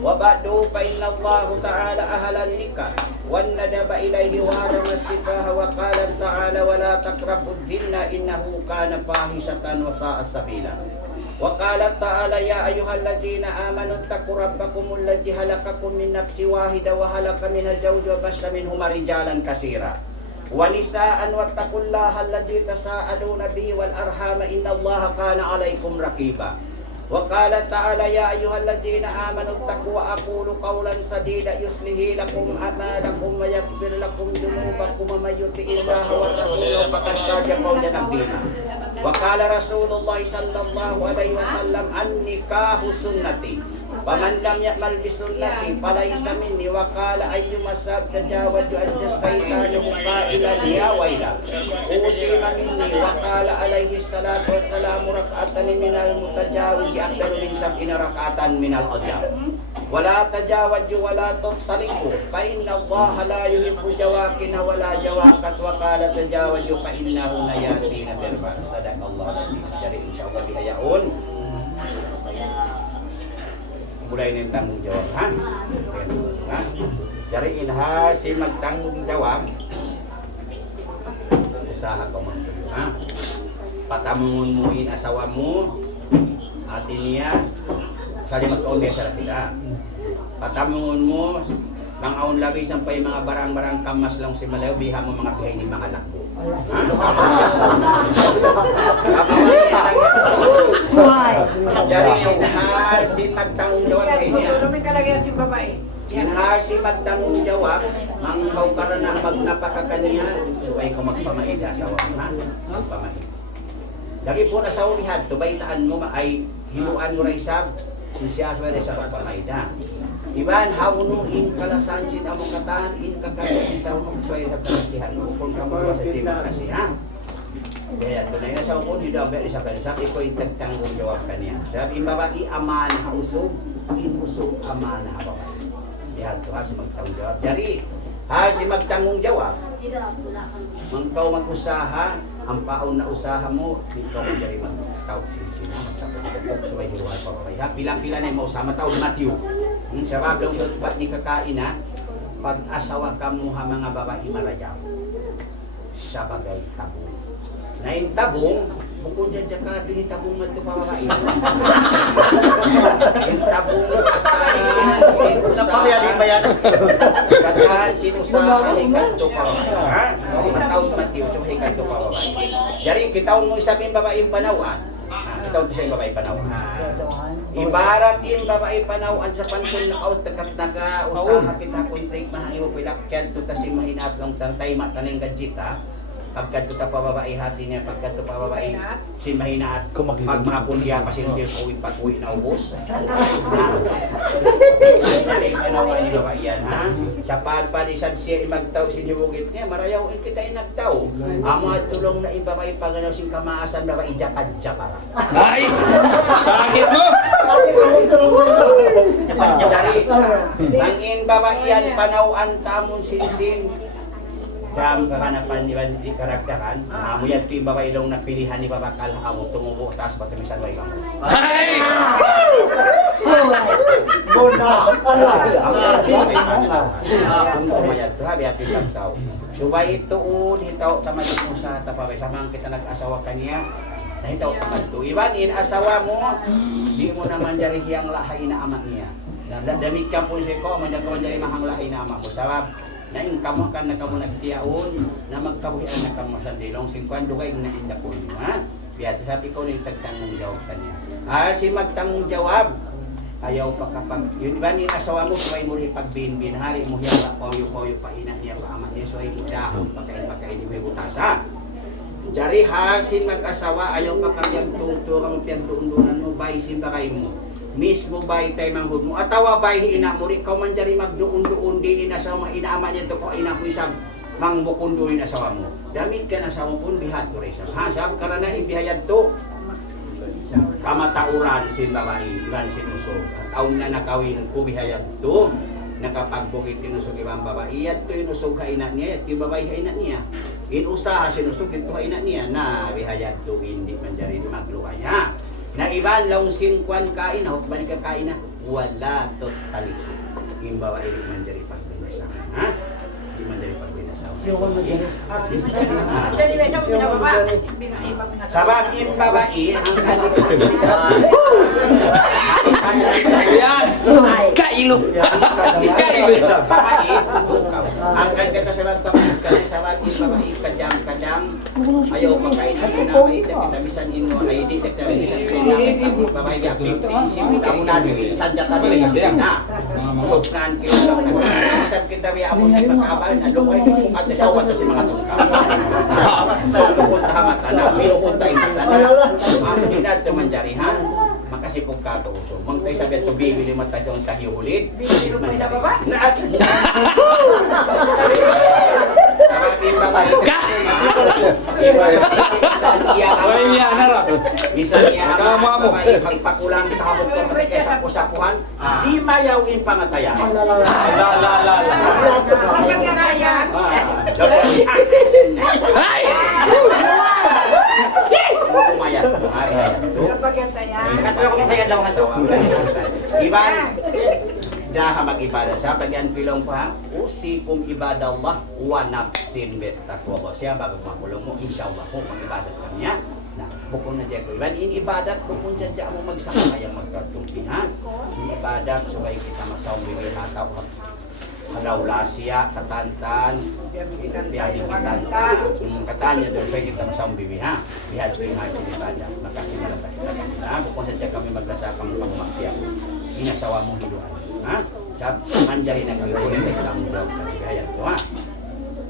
Wa ba'du fa inna Allah ta'ala ahlan nikah wan nadaba ilayhi wa harama sifaha wa qala ta'ala wa la taqrabuz zina innahu kana fahisatan wa sa'a sabila. Wa qala ta'ala ya ayyuhalladzina amanu taqu rabbakumul ladzi halaqakum min nafsin wahidah wa halaqa minha zawjaha wa bassa minhuma rijalan katsira wa nisaan wattaqullaha alladzi tasaaluna bihi wal arhama innallaha kana 'alaikum raqiba. Wa qala ta'ala ya ayyuhalladzina amanu taqu wa aqulu qawlan sadida yuslihi lakum a'malakum wa yaghfir lakum dhunubakum wa may yuti'illaha wa rasulahu faqad faza fawzan 'azima. Wa qala Rasulullah sallallahu alaihi wasallam an-nikahu sunnati faman lam ya'mal bi sunnati falaysa minni. Wa qala ayyuma sab tajawaju al-jasaitanu qailan ya waila usima minni. Wa qala alaihi salatu wassalamu rak'atan minal mutajawiji afdalu min sab'ina rak'atan minal ajab. Wa la tajawaju wa la tuttaliqu fa inna Allah la yuhibbu jawakina wa la jawakat. Wa qala tajawaju fa innahu nayatina bil bar. Sadaqallahu alaihi. Jadi insyaallah bihayaun mulai ning tanggung jawab ha. Jadi inha si magtanggung jawab usaha ko man ha. Patamunguin asawamu hati niya sa di magkaon sa kita. Patamungon mo, mga aon labis ang pa'y mga barang-barang kamas lang si Malayo, biha mo mga bihay ni mga lakbo. Buhay. Jari yung harsin magtangong jawab Yan, kay niya. kung may kalagyan si babae. Yung harsin magtangong jawab, mangkaw ka rin ang magnapakakaniya, so ay ko magpamaida sa wang ha? Magpamaida. Lagi po na sa ulihan, tubaitaan mo ay himuan mo rin sab, siya sa magpamaida. Iban, hawunuin kalasan sin among kataan, in kakasin sa among suway sa kalasihan mo, kung kamuha sa tiba kasi ha. Kaya tunay na sa ukon, hindi ang beri sa kalasa, ikaw yung tagtanggong jawab ka niya. Sabi, babae, ama na usog, inusog, ama na babae. Yan, ito ha, si magtanggong jawab. Jari, ha, si magtanggong jawab, mangkaw mag-usaha, ang paon na usaha mo, ikaw ang jari magtaw, sina, magtapos, suway hiruhan pa babae. Ha, pilang-pila na yung mausama, tao, Matthew. Sa bablong ba't ni kakain ha, pag-asawa ka mo ha mga babae marayaw, sa bagay tabong. Na yung tabong, bukod dyan dyan ka, din yung tabong mo ito pa babae. Yung tabong katahan sinusahan, ikanto pa babae. Ha? Matawag Matthew, so ikanto pa babae. Jari, kitawang mo isabing babae yung panawan. Kitawang ito siya yung babae panawan. Ibarat yung babae panawaan sa pantol na out takat-naga usaha kita kontrake mahangi mo pilakyan tuta si mahinap lang tantay mataning gadjita pagkat tuta pa babae hati niya pagkat tuta pa babae si mahinaat magmahapon niya kasi hindi kuwin pag-uwi na ubos na panawaan ni babae yan ha sa pagpalisad siya magtaw sinibugit niya marayaw kita yung nagtaw amo at tulong na yung babae paganaw sing kamaasan babae jakad-jakara Ay! Sakit mo! Jari, bangin babaian panauan tamon sinsin dam kakanapan di karakdakan amo yan ti babae daw na pilihan ni babakal amo tumubo taas patamisan way kamo Ay! ang kumayad to habi atin tagtaw subay tuon hitaw ta mo sa tapabay samang kita nag-asawa kaniya nahitaw pa kadto ibanin asawa mo di mo naman jari hiyang lahay na ama niya dadamit ka po siya ko man ko jari mahang lahay na ama mo sabab na yung kamo kan na kamo nagtiyaon na magkabuhian na kamo sa dilong 50 dugay na inda ko ha biya sabi ko ni tagtanong jawab kaniya si magtanong jawab ayaw pa kapag yun ba ni asawa mo kung mo rin pagbinbin hari mo hiya pa pauyo pa ina niya pa ama niya so ay dahon pagkain ni butasa jari hasin mag-asawa ayaw pa kapag tungturang piyagduundunan mo bay simbakay mo mismo bay tay manghud mo atawa bay ina mo rin ikaw man jari magduun-duun di inasawa inaama niya to ko ina mo isang mangbukunduin asawa mo damit ka na sa mo pun bihat ko rin ha sab karana ibihayad to kamatauran sin babae iban sinusog at taon na nakawin ko bihayad to nakapagbukit tinusog ibang babae at to inusog ha ina niya at yung babae ha ina niya inusaha sinusog dito ha ina niya na bihayad to hindi man jari di magluway ha na iban laung sinkwan kain hot ba ni kakain na wala totally yung babae di man jari pagbinasa ha di man jari pagbinasa Jadi besok punya bapak. sabab yung babae ang Yan! Kailo! Kailo sa babae tukaw ang kagata sa magpapit ka sa babae kadang-kadang ayaw makain ang namay kita bisan ino ay di kita bisan ino babae di aktivisim kita muna sanjata nila yung na suknan kita lang bisan kita biya amon sa pagkabal na lumay at sa uwan si mga tukaw so tukunta mata na pinukunta yung mata na ang dinad tumanjarihan makasipog ka to uso mong tayo sabi ito bibili mata yung tahihulid Sino pa ina baba? Ay, niya, nara. Bisan niya ang babae, pagpakulang kita habot ko sa sapu-sapuhan, di mayaw yung pangatayan. Pagkakayan. Ay! Kumayat. Pagkakayan. Katulong ko kaya daw asawa. Iban, daha mag-ibada sa pagyan pilong pa, usikum ibadah Allah wa nafsin bittaqwa. Siya bago makulong mo, insyaallah kung mag-ibadat kanya. Na bukod na diyan ko. Iban in ibadat kung diyan mo magsama kayang magkatumpihan. ibadat, subay kita masaw biwihataw. Halawlasya, katantan, biyahe kitanta, katanya doon sa kita masaw biwiha. Bihad biwihataw ibadat. Makasimula sa kita. Bukod sa kami maglasa kami pangmaksya. Inasawa mo hiduan. Ha? Sab, manjahin ang gagawin na ilang daw. Gayat ko ha.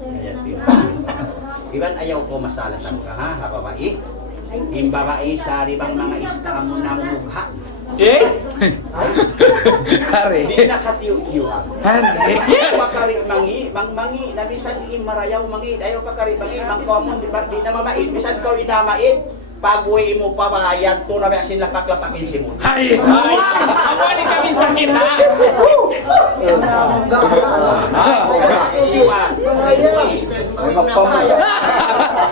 Gayat ko. Iban ayaw ko masalasan ka ha, babae. Yung babae sa ribang mga ista mo na mukha. Eh? Hari. Di nakatiyo-tiyoan. Hari. Pakari mangi, na bisan marayaw mangi, ayaw pakari mangi, mangkomon di na mamait, bisan ko inamait, pag-uwi mo pabayad to na ba sila paklapakin si mo. Ay! Ako ni kami sakit ha? Nakatiyo-tiyoan. Ay, magpamaya.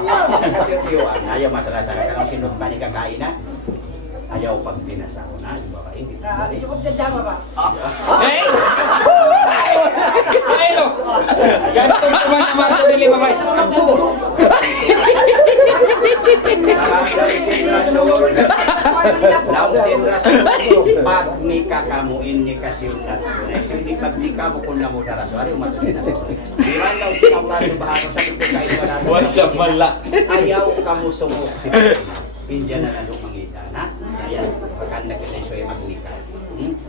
Nakatiyo-tiyoan. Ayaw masalasaka ka ng sinod ba ni kakain na? Ayaw pag dinasa ko na, yung babae, hindi ka. Cukup sa jama ba? Jay! Ay, no! Ganito naman naman ito nili, mamay. Lausin rasul pag ni kakamuin ni kasyunat ko na hindi pag di ka mo kung namo daras ari umatusin na diwan daw si Allah subhanahu sa ito kay wala Wasa mala. ayaw kamu sumuk si pinja na nalo mangita na ayan pagkan nagkasensyo ay magnikah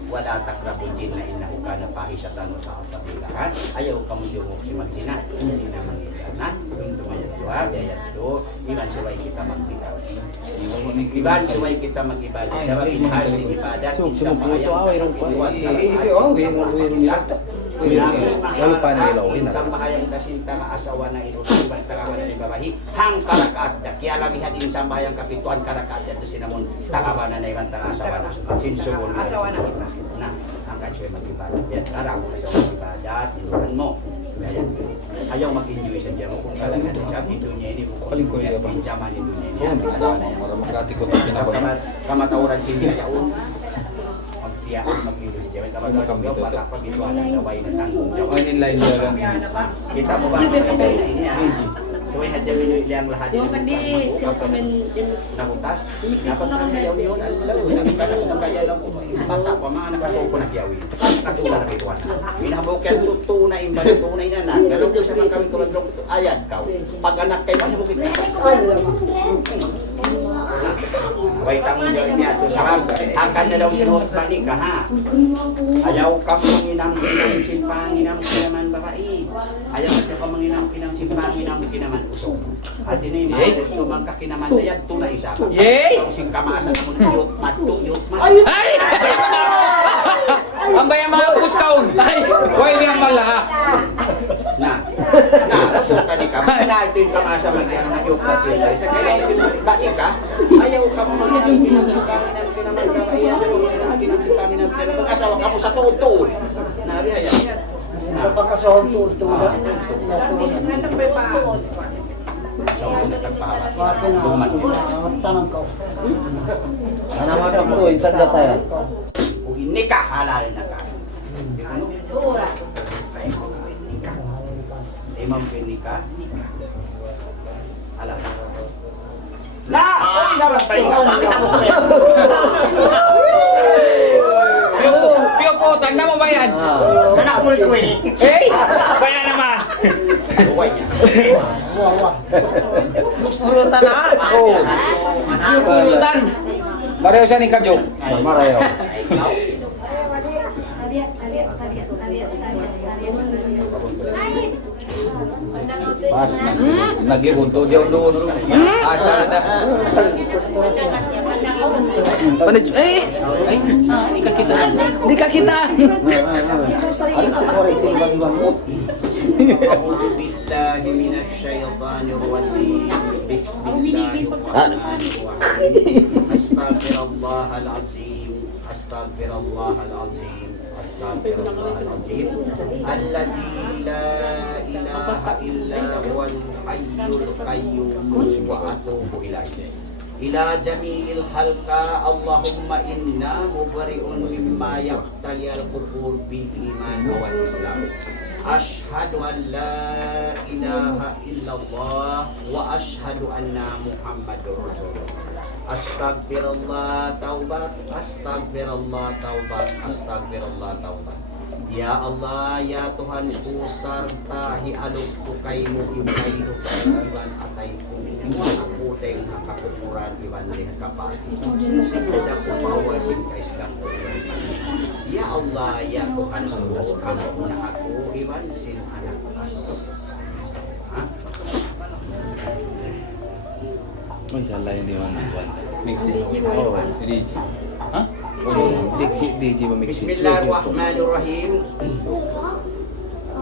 wala takrabun jin na inahu ka na pahisatan mo sa asabilahan ayaw kamu sumuk si magina hindi na mangita na yung tumayan doa ayan do iban suway kita magnikah iban suway kita mag-ibadat sa mahal si ibadat sa bahayang Lalu pa nila uwi na. sa bahayang kasinta maasawa na inusin takawan na ni babahi hang karakaat kaya labihan din sa bahayang kapituan karakaat at sinamon takawan na ibang asawa na sinsubol na Asawa na kita. na ang kansyo mag-ibadat yan araw sa mag-ibadat inuhan mo ayan ayaw mag-enjoy sa diyan mo kung kalaga na siya dito niya ini mo Paling ko iya ba? pinjaman dito niya Yan, para magkati ko ito pinabay. kamatauran sini ayaw magtiyaan mag-ilos diyan kamatauran siya para pagituan ang gaway na tanggung jawab Ang inline niya lang. kita mo ba ang ini ha so ay hadya minuit lang lahat Yung kandi, komen din. nabutas dapat na ayaw yun alam nakita na kaya lang ko bata pa mga anak ko nagyawi katulad na bituan minabukan tunay imbalik tunay na na galong ko sa mga kami kumadrong ayad ka pag anak kay mo bukit na way tangon niya to sa akan na daw sinuot bani ka ha ayaw ka manginam kinang simpanginam kinaman babae ayaw ka manginam kinang simpanginam kinaman usok at ini gusto man ka kinaman dayad to na isa Yay! daw sing kamasa na mo yut mat Ay! Ang bayan mga pustaon. Ay! Why niyang mala? na rason ka ni ka na ito yung kamasa magyano na yut mat yun sa kaya simpangi ka ayaw ka manginam kinang simpanginam kinaman babae ayaw kinang simpanginam kinaman asawa ka mo sa tuod nabi ayan Napakasahol tuod-tuodan. Nasa pa pa. so kung nagpahabat Tanang ko. Ano matagpuin sa gatayan? kung hindi ka halal na ka Tura. imam pinika halal na oy naman tayo Pio po, tanda mo ba yan? anak mo rin ko eh Eh! Kaya naman! buhay niya Purutan na! Oo! Purutan! Pareho siya ni Kajo. Marayaw. Pas. Nagibunto diyan doon. Asa na. Panit eh! Ay! Di ka kitaan! Di ka kitaan! أعوذ بالله من الشيطان الرجيم بسم الله الرحمن الرحيم أستغفر الله العظيم أستغفر الله العظيم أستغفر الله العظيم الذي لا إله إلا هو الحي القيوم وأتوب إليه إلى جميع الخلق اللهم إنا مبرئ مما يقتلي القبور بالإيمان والإسلام أشهد أن لا إله إلا الله وأشهد أن محمد رسول الله Astagfirullah taubat, astagfirullah taubat, astagfirullah taubat. Ya Allah, ya Tuhanku, sarta hialog ko kay mo imay ko iban atay ko aku teng kakukuran iban deh kapasi. Sudah ko pawasin kay silang ko. Ya Allah, ya Tuhanku, aku na ako iban sin anak aso. Oh, insyaallah yang di mana buat. Mixis. Oh, Jadi. Hah? oh, DJ memixis. Bismillahirrahmanirrahim.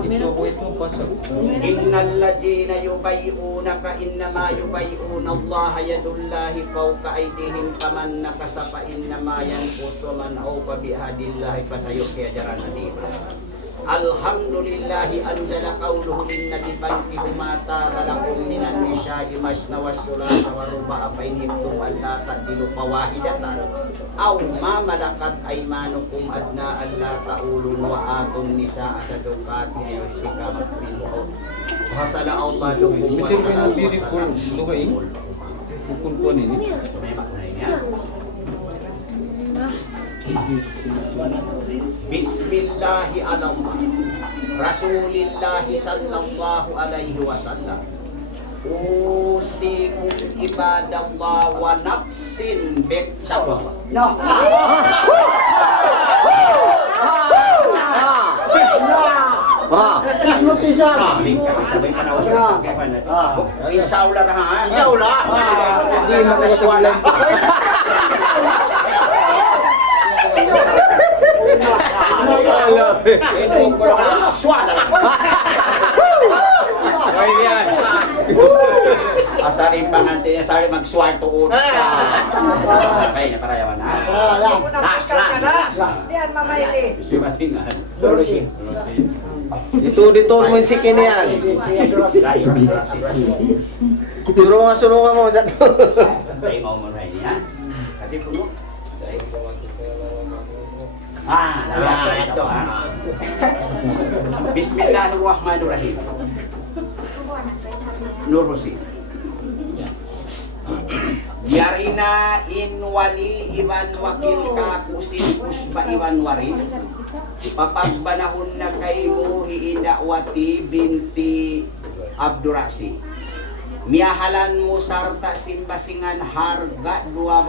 Itu wait mo pasok. Innal ladzina yubayyi'unaka innama yubayyi'una Allah yadullahi fawqa aydihim faman nakasa fa innama yanqusu man awfa bihadillahi fasayu'ti ajran adima. Alhamdulillahi anzala qawluhu inna libankihu ma tabalakum minan nisya'i masna wassulasa wa ruba'a fa in hibtum an la ta'dilu fawahidatan aw ma malakat aymanukum adna an la ta'ulun wa atun nisa'a sadaqatiha wa istiqamat bil qawl hasala Allah lakum wa Mixis mo salamu yung beautiful luhay. Bukul po nini. Bismillahi Allah Rasulillahi sallallahu alaihi wasallam. Usikum ibadallah wa nafsin bittaqwa. Hipnotisan. Sabay panahon sa pagkakan. Insaula na ha. Insaula. Hindi makaswala. Swala lang. Ay, yan. Asari panganti niya, sari mag-swal tuod. Ay, naparayawan na. Last. Diyan, mamaili. Simatingan. Dito mo yung sikin yan. Sulungan mo dito. Dahil mau maray niya. Kasi puno. Ito ha. Bismillahirrahmanirrahim. Nur Husin. Yarina in wali iwan wakil ka kusin kusba iwan waris. Papagbanahon na kay Muhi Inawati binti Abdurasi. Miahalan mo sarta simbasingan harga dua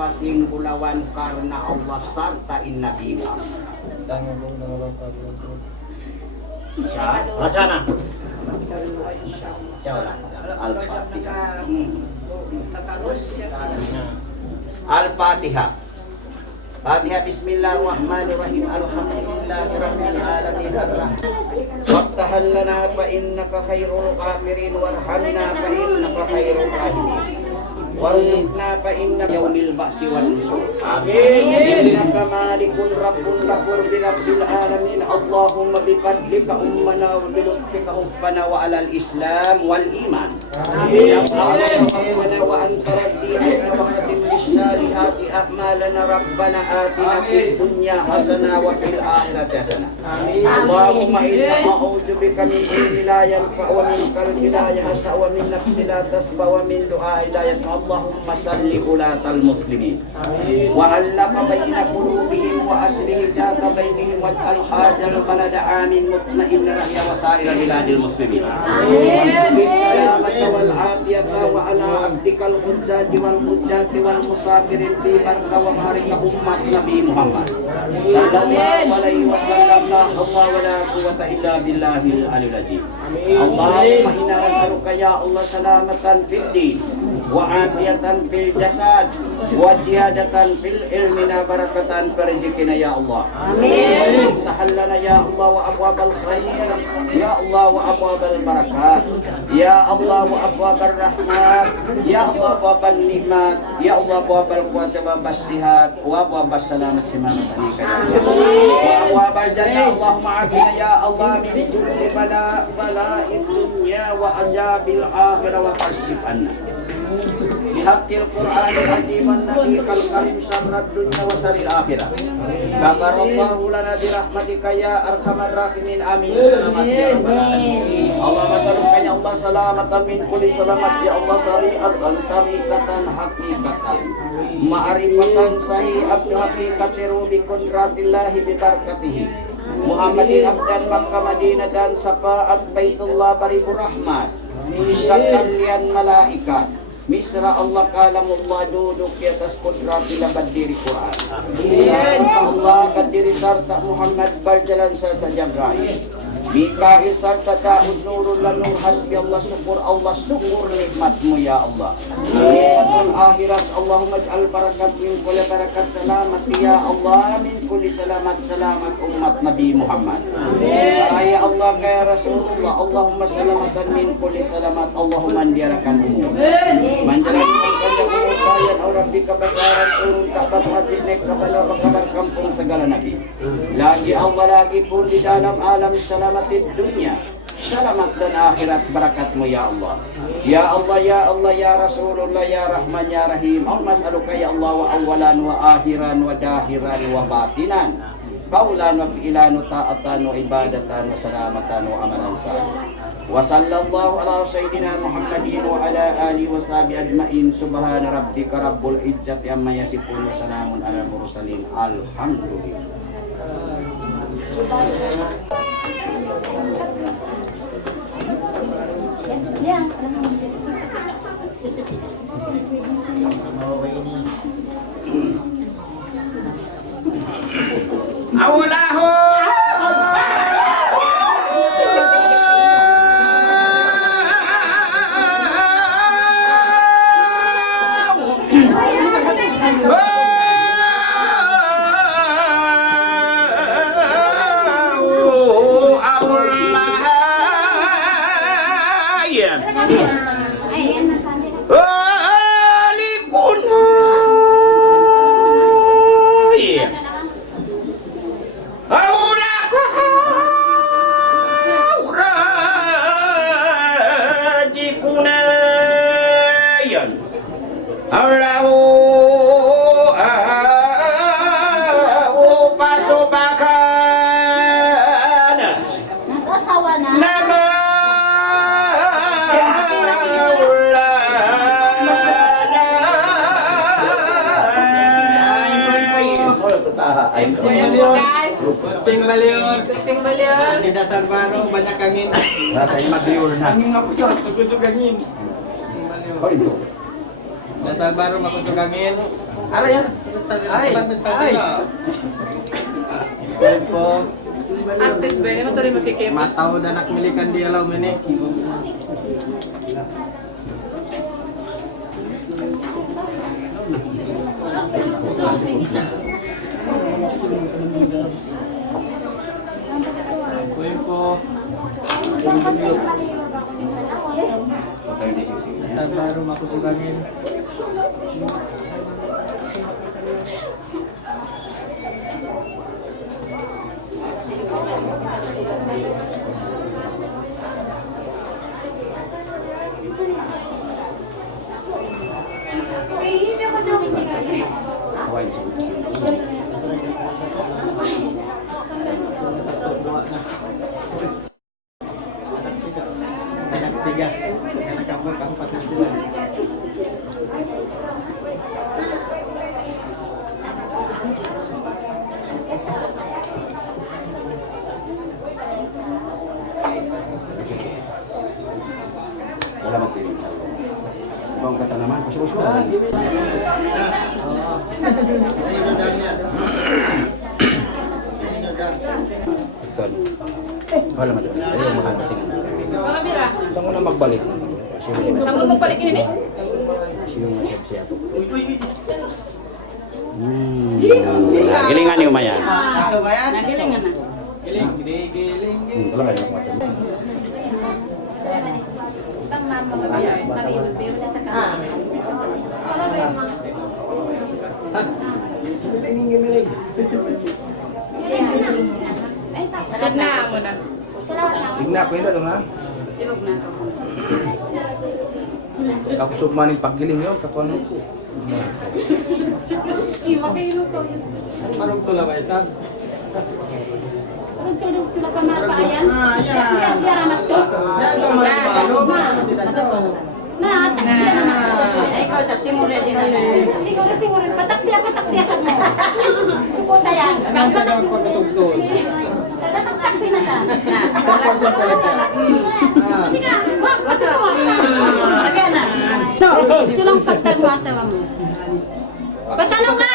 basing bulawan karena Allah sarta innabiwa. Sana. Al-Fatihah. Al-Fatihah. Fatihah bismillahirrahmanirrahim. Alhamdulillahirabbil alamin arrahman. Waftahal lana fa innaka khairul ghafirin warhamna fa innaka khairul rahimin. Warzuqna fa inna yaumil ba'si wan nusyur. Amin. Innaka malikun rabbun ghafur birabbil alamin. Allahumma bi fadlika ummana wa bi lutfika hubbana wa alal islam wal iman. Amin. Ya Allah wa anta rabbina wa khatim bisalihati a'malana rabbana atina fid dunya hasanah wa fil akhirati hasanah. Amin. Allahumma inna a'udzu bika min ilmin la yanfa wa min qalbin la yahsa wa min nafsin la tasba wa min du'ain la yasma. Allahumma salli ulatal muslimin wa allaqa baina qulubihim wa aslih jata bainihim waj'al hajal balada amin mutma'inna rahya wa sa'ira biladil muslimin. Amin. Bissalamati wal afiyata wa ala abdikal hujjati wal hujjati wal musafirin fi barka wa barika ummat Nabi Muhammad sallallahu alaihi wasallam. La hawla wa la quwwata illa billahil aliyil azim. Allahumma inna nas'aluka ya Allah salamatan fid din wa afiyatan fil jasad wa ziyadatan fil ilmi na barakatan farijikina ya Allah. Amin. Tahallana ya Allah wa abwabal khair ya Allah wa abwabal barakat ya Allah wa abwabal rahmat ya Allah wa abwabal nikmat ya Allah wa abwabal quwwata wa basihat wa abwabal salamat simanat anika ya Allah wa abwabal jannah. Allahumma afina ya Allah min kulli bala'id dunya wa ajabil akhirah wa kasif anna. بحق القرآن العظيم النبي الكريم شر الدنيا وشر الآخرة غفر الله لنا برحمتك يا أرحم الراحمين آمين سلامات يا رب العالمين اللهم سلمك يا الله سلامة من كل سلامات يا الله سريعة طريقة حقيقة معرفة صحيحة بحقيقة روبي قدرات الله ببركته Muhammadin abdan Makkah Madinah dan syafaat Baitullah Baribur Rahmat sekalian malaikat Misra Allah kalamullah duduk di atas kudrat bila berdiri Quran Sarta Allah berdiri sarta Muhammad berjalan sarta Jabrail Mikail sarta Daud nurul lanur hasbi Allah syukur nikmatmu ya Allah nikmatul akhirat Allahumma ij'al barakat min kulli barakat selamat ya Allah min kulli selamat umat Nabi Muhammad ya Allah ya Rasulullah Allahumma salamatan min kulli selamat Allahumma ndiarakan umur menjalankan kandang bayan orang di kebesaran turun kabar haji naik kabar kampung segala nabi lagi Allah lagi pun di dalam alam selamat dunia selamat dan akhirat barakatmu ya Allah ya Allah ya Allah ya Rasulullah ya Rahman ya Rahim Allahumma as'aluka ya Allah wa awalan wa akhiran wa dahiran wa batinan qaulan wa fi'lan wa ta'atan wa ibadatan wa salamatan wa amalan salih wa sallallahu ala sayyidina Muhammadin wa ala alihi wa sahbihi ajmain subhana rabbika rabbul izzati amma yasifun wa salamun ala mursalin alhamdulillah. Yang Aulahu Kucing balion. Di dasar baru banyak angin. rasanya madiul na. Angin makusog, makusog angin. Oh itu. Dasar baru makusog angin. Ara yan. Ay, ay. Po. Artis ba? Ano tali magkikip? Mataw dan nakmilikan dia law mene. Po. Dasar baru makusog angin. Anak tiga, anak kampung keempat na sila. Wala magpili. Ibang kata naman, pasok-pasok. Wala magpili. Ayaw mahal kasi. Mga bira. Saan ko na magbalik? Saan mo magpalik ini? Sino nga siya to? Gilingan niyo mayan. Satu ba yan? Nagilingan na. Giling, giling. Wala kayo mata. Tang mama mga pariwil na sa kanila. Ay, tapos Sad na mo na. salamat. Tignan ko yun na. Silog na. Kakusog man yung paggiling yun, kakuan ko. Anong tula ba isa? Tula pa mapayan. Yan. Biar anak to. Yan to, malo. Tidak to. Na, takbiya naman to. Ikaw, siguro Siguro, patakbiya sa mo. Supunta yan. Anong kasama pagkasugtol? Takbi na siya. Kasi ka, wag, masusuwa ka. Silang pagtagmasa mo. Patanong ka!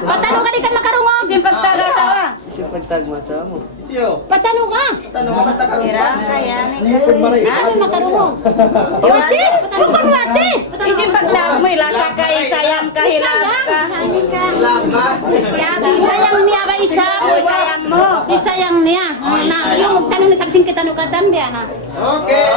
Patanong ka, di ka makarungong! Isin pagtagasawa! Kasi pagtagmasa mo. Isiyo. Patanong ka! Tanong ka matakarong. Ano makarungong? Iwasi! Patanong ka, ate! Isin pagtag mo, ilasa ka, sayang ka, hilap ka. Lama. Isayang niya ba isa? O, sayang mo. Isayang niya. Na, yung tanong na saksing kitanong ka, tanbiya na. Okay.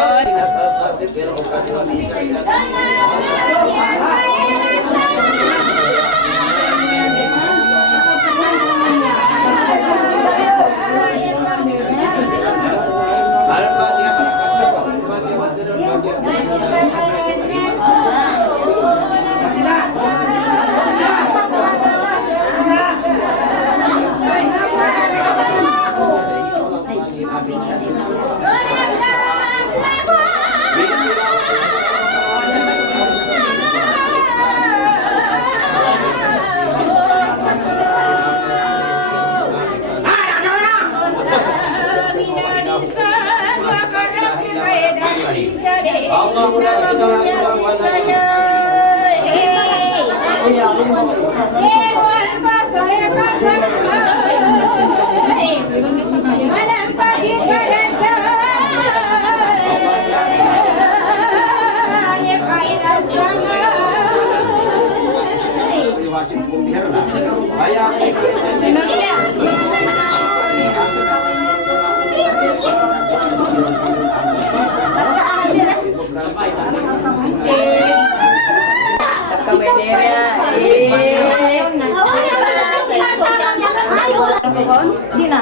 Di na.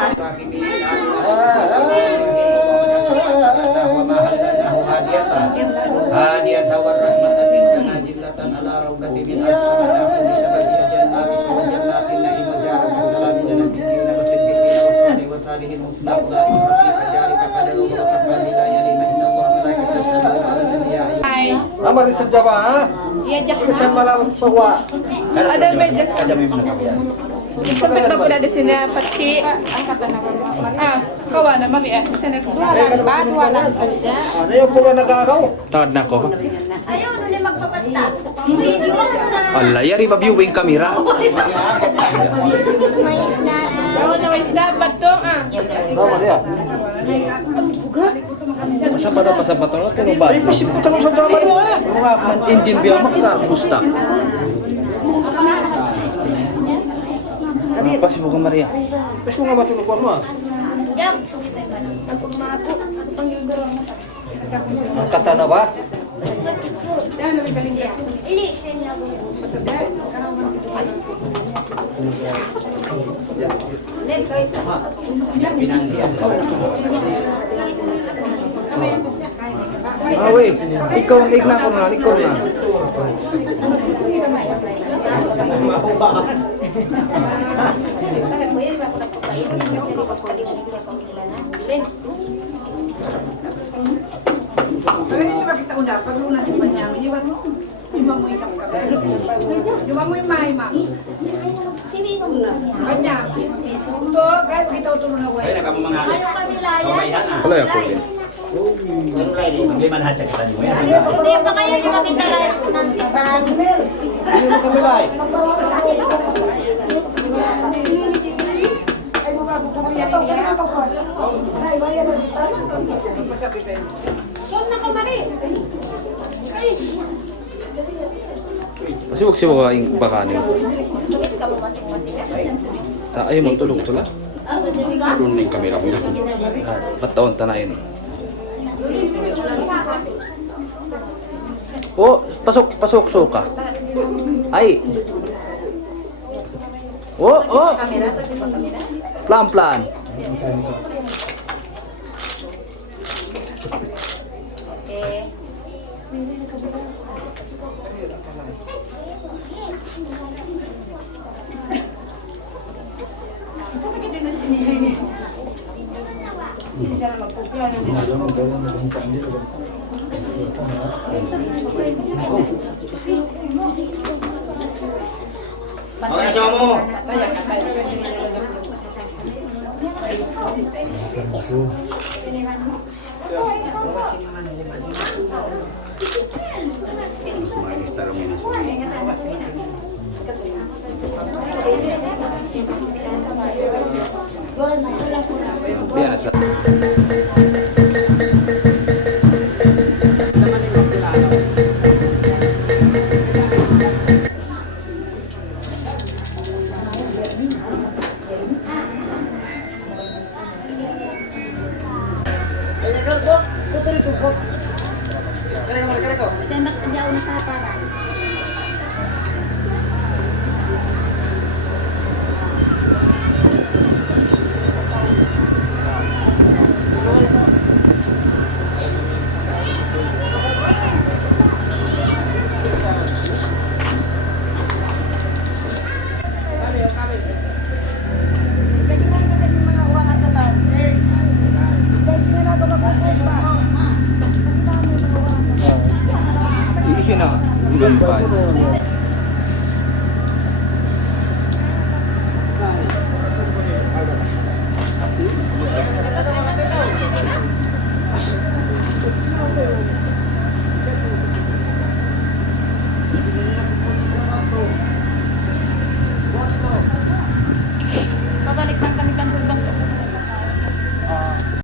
هادية والرحمة منك نازلة على روضة من أسماء كل شباب جنات وجنات النعيم وجارك السلام للنبيين والصديقين والصالحين والصالحين حسن أولئك رفيق جارك قدر وكفى لا يليم إن الله ملائكته يصلون على النبي. Amar sa Java, ha? Kasi malamang pagwa. Ada meja. Ada may mga kabiyan. Sampai na pula di sini pati kawan na mali di sini Ano yung pula nagagaw? Tawad na ako. Ayaw, doon na magpapatla. Ala, yari ba viewing kamera? Bawal na may sabat to Tama niya. Pasapat na ito ba? Ay, pisip ko tanong sa Java niya, ha? Man engine biya makakabustak. Apa sih bukan Maria? Pes mo nga matulungan mo, ha? Yap. Ang kata na ba? Ili. Awe, ikaw ang igna ko na, ikaw na. Hindi ba kita unda? Pag luna si Panyang, di ba mo? Di ba mo isang kape? Di ba mo yung mahay, ma'am? Panyang. Ito, kahit kita utulong na Ay, nakamamangali. Ayaw kami layan. Pamayan na. Wala ako din. Ano lang, hindi man hatsa kita niyo. Hindi pa kayo yung makita layan ko ng sipag. Huwag na kamali. Kasi wag siya makaing bakanin. Ayaw mo tulog tula. Doon na yung kamera mo yan. Pataon tanayin. Oh, pasok suka. Ay. Oh. Plan. Okay. Kumain talong yun sa Yan, sa iisin na. Hanggang pa.